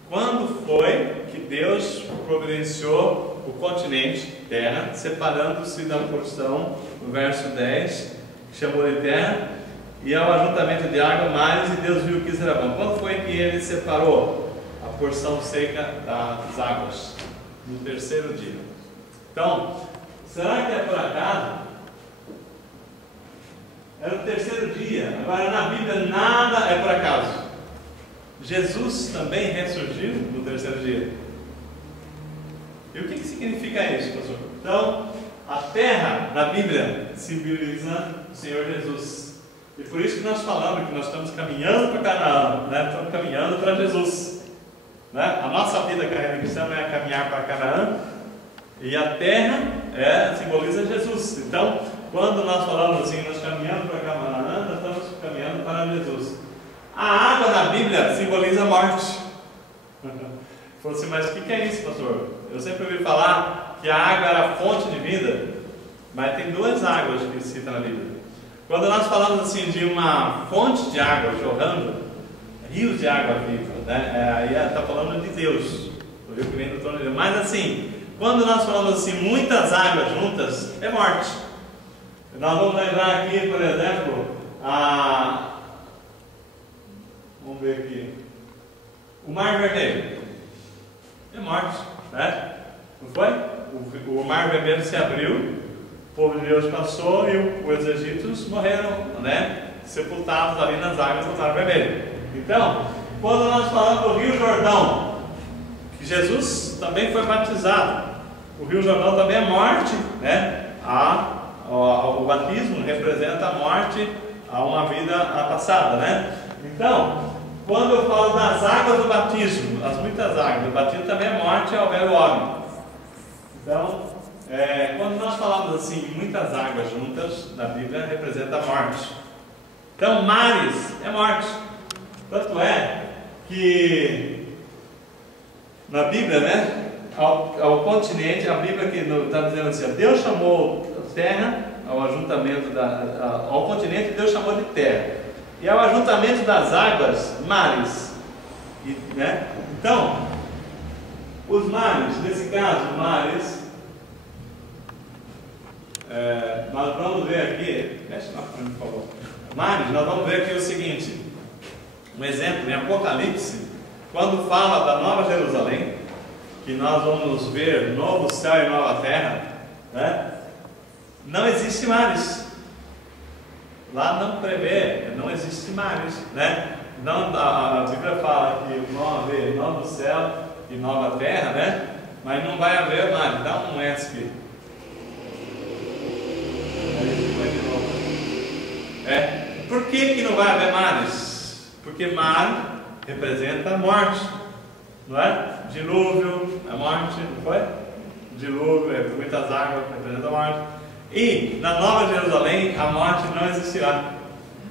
quando foi que Deus providenciou o continente, terra, separando-se da porção, no verso 10, que chamou de terra, e ao ajuntamento de água, mares, e Deus viu que isso era bom? Quando foi que ele separou a porção seca das águas? No terceiro dia. Então, será que é por acaso? Era o terceiro dia. Agora, na Bíblia nada é por acaso. Jesus também ressurgiu no terceiro dia. E o que significa isso, pastor? Então, a terra na Bíblia simboliza o Senhor Jesus. E por isso que nós falamos que nós estamos caminhando para Canaã, né? Estamos caminhando para Jesus, né? A nossa vida carreira cristã é caminhar para Canaã, e a terra simboliza Jesus. Então, quando nós falamos assim, nós caminhamos para Canaã, nós estamos caminhando para Jesus. A água na Bíblia simboliza a morte. Falou assim, mas o que é isso, pastor? Eu sempre ouvi falar que a água era a fonte de vida, mas tem duas águas que se citam na Bíblia. Quando nós falamos assim de uma fonte de água jorrando, rios de água viva, né? Aí está falando de Deus, o rio que vem do trono de Deus. Mas assim, quando nós falamos assim, muitas águas juntas, é morte. Nós vamos lembrar aqui, por exemplo, vamos ver aqui, o Mar Vermelho, é morte, né? Não foi? O Mar Vermelho se abriu, o povo de Deus passou e os egípcios morreram, né? Sepultados ali nas águas do Mar Vermelho. Então, quando nós falamos do Rio Jordão, que Jesus também foi batizado, o Rio Jordão também é morte, né? O batismo representa a morte a uma vida passada, né? Então, quando eu falo das águas do batismo, as muitas águas, o batismo também é morte ao ver o homem. Então, quando nós falamos assim, muitas águas juntas, na Bíblia representa a morte. Então, mares é morte. Tanto é que na Bíblia, né? Ao continente, a Bíblia que está dizendo assim, Deus chamou a terra ao ajuntamento ao continente, Deus chamou de terra, e ao ajuntamento das águas, mares, né? Então, os mares, nesse caso, mares, nós vamos ver aqui, mexe na frente, por favor. Mares, nós vamos ver aqui o seguinte, um exemplo, em Apocalipse, quando fala da Nova Jerusalém, que nós vamos ver novo céu e nova terra, né? Não existe mares. Lá não prevê, não existe mares, né? Não, a Bíblia fala que vão haver novo céu e nova terra, né? Mas não vai haver mares. Dá um S aqui. Por que não vai haver mares? Porque mar representa a morte, não é? Dilúvio, a morte, não foi? Dilúvio, muitas águas, representa a morte. E na Nova Jerusalém a morte não existirá.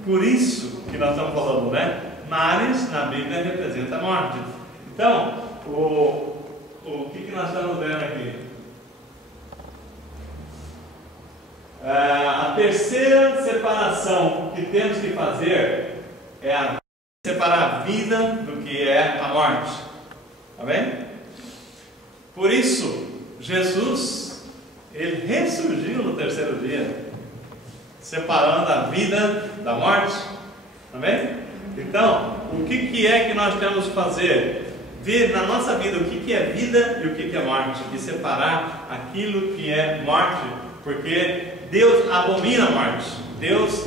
Por isso que nós estamos falando, né? Mares na Bíblia representa a morte. Então, o que nós estamos vendo aqui? A terceira separação que temos que fazer é separar a vida do que é a morte. Amém? Por isso, Jesus, ele ressurgiu no terceiro dia, separando a vida da morte. Amém? Então, o que é que nós temos que fazer? Ver na nossa vida o que é vida e o que é morte, e separar aquilo que é morte, porque Deus abomina a morte. Deus,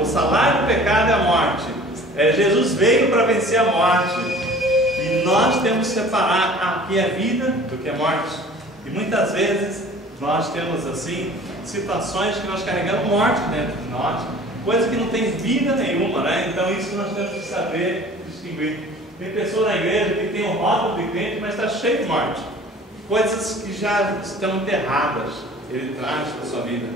o salário do pecado é a morte. Jesus veio para vencer a morte. E nós temos que separar o que é vida do que é morte. E muitas vezes nós temos assim situações que nós carregamos morte dentro de nós, coisa que não tem vida nenhuma, né? Então isso nós temos que saber distinguir. Tem pessoa na igreja que tem um rótulo de crente, mas está cheio de morte, coisas que já estão enterradas. Ele traz para a sua vida.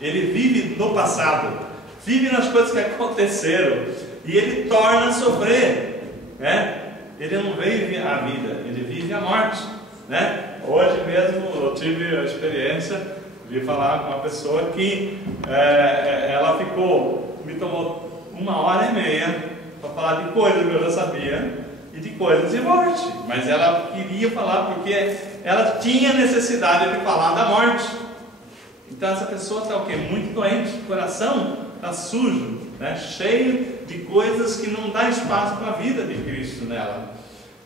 Ele vive no passado, vive nas coisas que aconteceram, e ele torna a sofrer, né? Ele não vive a vida, ele vive a morte, né? Hoje mesmo eu tive a experiência de falar com uma pessoa que ela me tomou 1h30 para falar de coisas que eu já sabia e de coisas de morte, mas ela queria falar porque ela tinha necessidade de falar da morte. Então essa pessoa está o quê? Muito doente, o coração está sujo, né? Cheio de coisas que não dá espaço para a vida de Cristo nela.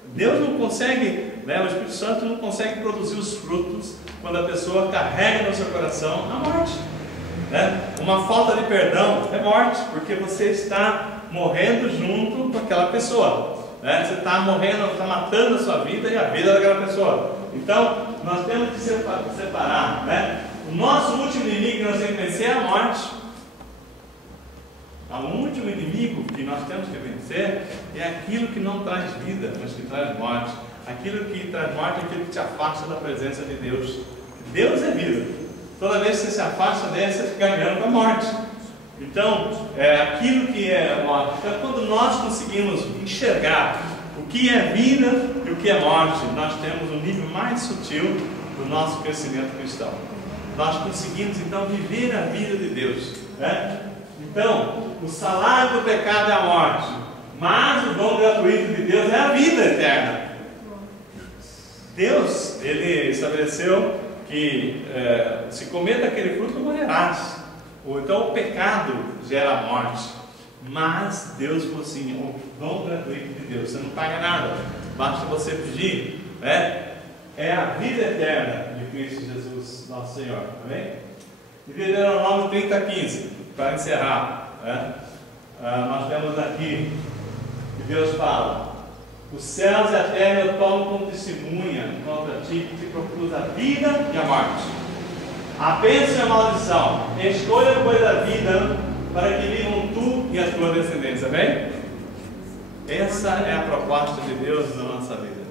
Deus não consegue, né? O Espírito Santo não consegue produzir os frutos quando a pessoa carrega no seu coração a morte, né? Uma falta de perdão é morte, porque você está morrendo junto com aquela pessoa, né? Você está morrendo, está matando a sua vida e a vida daquela pessoa. Então nós temos que separar, né? O nosso último inimigo que nós temos que vencer é a morte. O último inimigo que nós temos que vencer é aquilo que não traz vida, mas que traz morte. Aquilo que traz morte é aquilo que te afasta da presença de Deus. Deus é vida. Toda vez que você se afasta dele, você fica ganhando com a morte. Então, aquilo que é morte. Então, quando nós conseguimos enxergar o que é vida e o que é morte, nós temos um nível mais sutil do nosso crescimento cristão. Nós conseguimos então viver a vida de Deus, né? Então, o salário do pecado é a morte, mas o dom gratuito de Deus é a vida eterna. Deus, Ele estabeleceu que se comer daquele fruto morrerás. Então o pecado gera a morte. Mas Deus falou assim, o dom gratuito de Deus, você não paga nada, basta você pedir, né? É a vida eterna de Cristo Jesus, nosso Senhor, amém? E Deuteronômio 30:15, para encerrar, né? Nós temos aqui que Deus fala: os céus e a terra eu tomo como testemunha contra ti, que te propus a vida e a morte, a bênção e a maldição. Escolha pois a vida, para que vivam tu e a tua descendência, amém? Essa é a proposta de Deus na nossa vida.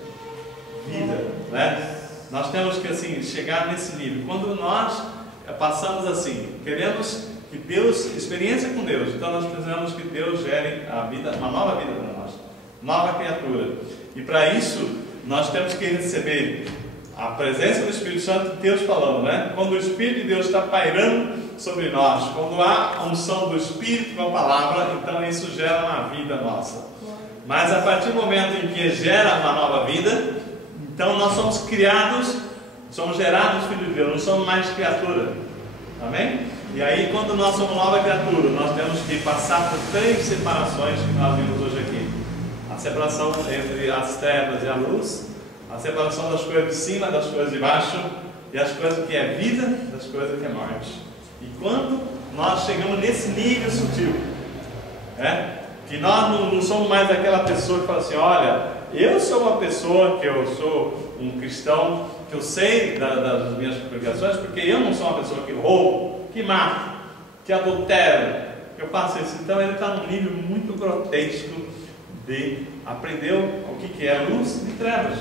Vida, né? Nós temos que assim chegar nesse nível. Quando nós passamos assim, queremos que Deus, experiência com Deus, então nós precisamos que Deus gere a vida, uma nova vida para nós, nova criatura. E para isso nós temos que receber a presença do Espírito Santo, Deus falando, né? Quando o Espírito de Deus está pairando sobre nós, quando há a unção do Espírito com a palavra, então isso gera uma vida nossa. Mas a partir do momento em que gera uma nova vida, então nós somos criados, somos gerados filhos de Deus, não somos mais criatura, amém? E aí quando nós somos nova criatura, nós temos que passar por 3 separações que nós vimos hoje aqui: a separação entre as trevas e a luz, a separação das coisas de cima das coisas de baixo, e as coisas que é vida das coisas que é morte. E quando nós chegamos nesse nível sutil, que nós não somos mais aquela pessoa que fala assim: olha, eu sou uma pessoa, que eu sou um cristão, que eu sei das minhas obrigações, porque eu não sou uma pessoa que roubo, que mato, que adultero, que eu faço isso. Então ele está num nível muito grotesco de aprender o que é luz e trevas.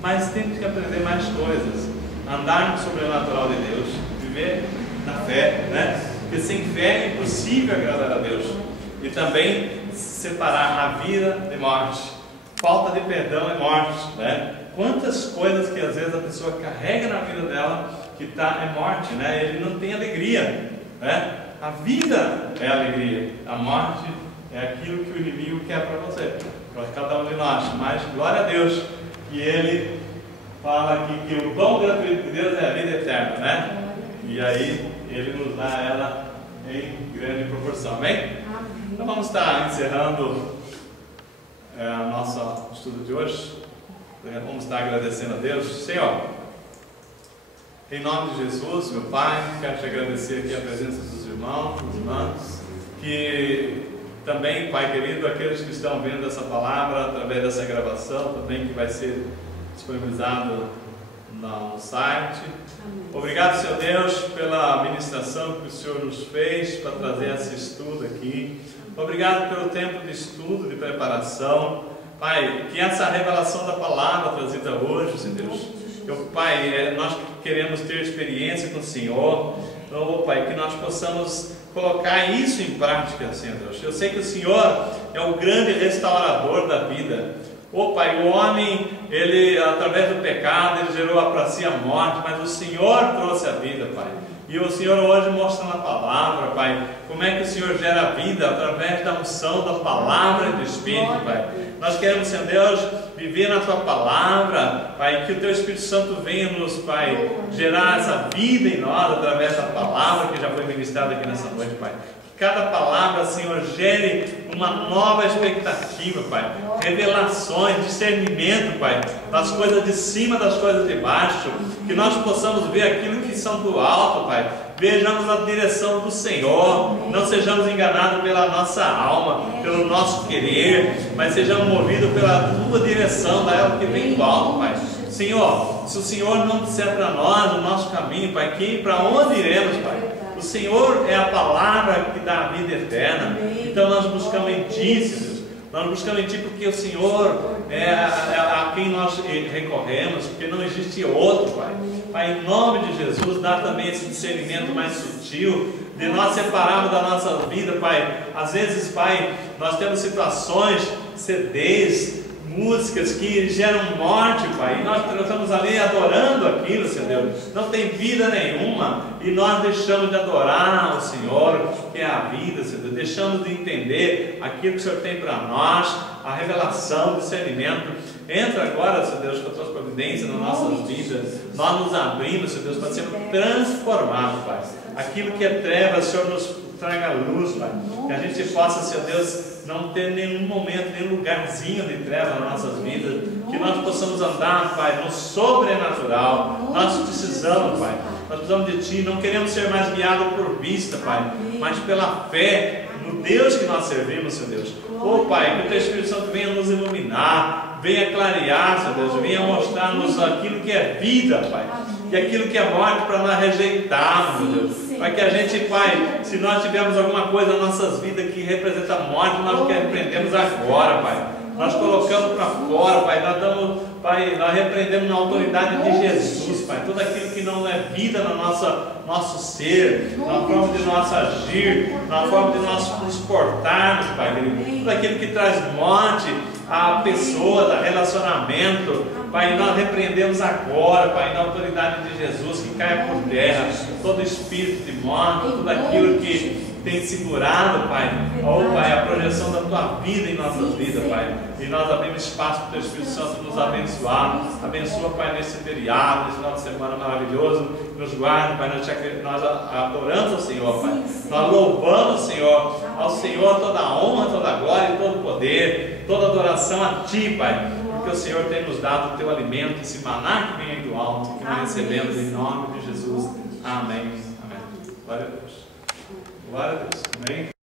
Mas temos que aprender mais coisas, andar no sobrenatural de Deus, viver na fé, né? Porque sem fé é impossível agradar a Deus. E também separar a vida de morte. Falta de perdão é morte, né? Quantas coisas que às vezes a pessoa carrega na vida dela que é morte, né? Ele não tem alegria, né? A vida é alegria, a morte é aquilo que o inimigo quer para você, para cada um de nós. Mas glória a Deus que Ele fala aqui que o dom gratuito de Deus é a vida eterna, né? E aí Ele nos dá ela em grande proporção, amém? Então vamos estar encerrando o nosso estudo de hoje. Vamos estar agradecendo a Deus. Senhor, em nome de Jesus, meu Pai, quero te agradecer aqui a presença dos irmãos, das irmãs, que também, Pai querido, aqueles que estão vendo essa palavra através dessa gravação, também que vai ser disponibilizado no site. Obrigado, Senhor Deus, pela ministração que o Senhor nos fez para trazer esse estudo aqui. Obrigado pelo tempo de estudo, de preparação. Pai, que essa revelação da palavra trazida hoje, Senhor Deus, Pai, nós queremos ter experiência com o Senhor. Pai, que nós possamos colocar isso em prática, Senhor Deus. Eu sei que o Senhor é o grande restaurador da vida. Pai, o homem, ele, através do pecado, ele gerou para si a morte, mas o Senhor trouxe a vida, Pai. E o Senhor hoje mostra na palavra, Pai, como é que o Senhor gera a vida através da unção da palavra e do Espírito, Pai. Nós queremos, Senhor Deus, viver na Tua palavra, Pai, que o Teu Espírito Santo venha nos, Pai, gerar essa vida em nós através da palavra que já foi ministrada aqui nessa noite, Pai. Que cada palavra, Senhor, gere uma nova expectativa, Pai. Revelações, discernimento, Pai, das coisas de cima, das coisas de baixo. Que nós possamos ver aquilo que são do alto, Pai. Vejamos na direção do Senhor. Não sejamos enganados pela nossa alma, pelo nosso querer, mas sejamos movidos pela Tua direção, daquela que vem do alto, Pai. Senhor, se o Senhor não disser para nós o nosso caminho, Pai, para onde iremos, Pai? O Senhor é a palavra que dá a vida eterna. Então nós buscamos em Ti, Senhor. Nós buscamos em Ti porque o Senhor é a quem nós recorremos, porque não existe outro, Pai. Pai, em nome de Jesus, dá também esse discernimento mais sutil, de nós separarmos da nossa vida, Pai. Às vezes, Pai, nós temos situações, CDs, músicas que geram morte, Pai, e nós estamos ali adorando aquilo, Senhor Deus, não tem vida nenhuma, e nós deixamos de adorar o Senhor, que é a vida, Senhor Deus, deixamos de entender aquilo que o Senhor tem para nós, a revelação, o discernimento. Entra agora, Senhor Deus, com a tua providência nas nossas vidas, nós nos abrimos, Senhor Deus, para sermos transformados, Pai. Aquilo que é trevas, Senhor, nos traga luz, Pai, que a gente possa, Senhor Deus, não ter nenhum momento, nenhum lugarzinho de treva nas nossas vidas, que nós possamos andar, Pai, no sobrenatural. Nós precisamos, Pai, nós precisamos de Ti, não queremos ser mais guiados por vista, Pai, mas pela fé no Deus que nós servimos, Senhor Deus. Pai, que o Teu Espírito Santo venha nos iluminar, venha clarear, Senhor Deus, venha mostrar-nos aquilo que é vida, Pai, e aquilo que é morte para nós rejeitarmos, meu Deus. Para que a gente, Pai, se nós tivermos alguma coisa nas nossas vidas que representa a morte, nós repreendemos agora, Pai. Nós colocamos para fora, Pai. Nós damos, Pai, nós repreendemos na autoridade de Jesus, Pai. Tudo aquilo que não é vida no nosso ser, na forma de nós agir, na forma de nós nos portarmos, Pai. Tudo aquilo que traz morte à pessoa, a relacionamento, Pai, nós repreendemos agora, Pai, na autoridade de Jesus, que caia por terra todo espírito de morte, tudo aquilo que tem segurado, Pai, Pai, a projeção da Tua vida em nossas vidas, Pai, e nós abrimos espaço para o Teu Espírito Santo nos abençoar. Abençoa, Pai, nesse feriado, nesse final de semana maravilhoso, nos guarda, Pai, nós adoramos ao Senhor, Pai, nós louvamos o Senhor, ao Senhor toda a honra, toda a glória e todo o poder, toda a adoração a Ti, Pai, porque o Senhor tem nos dado o Teu alimento, esse maná que vem aí do alto, que nós recebemos em nome de Jesus. Amém. Amém. Glória a Deus. Glória a Deus. Amém.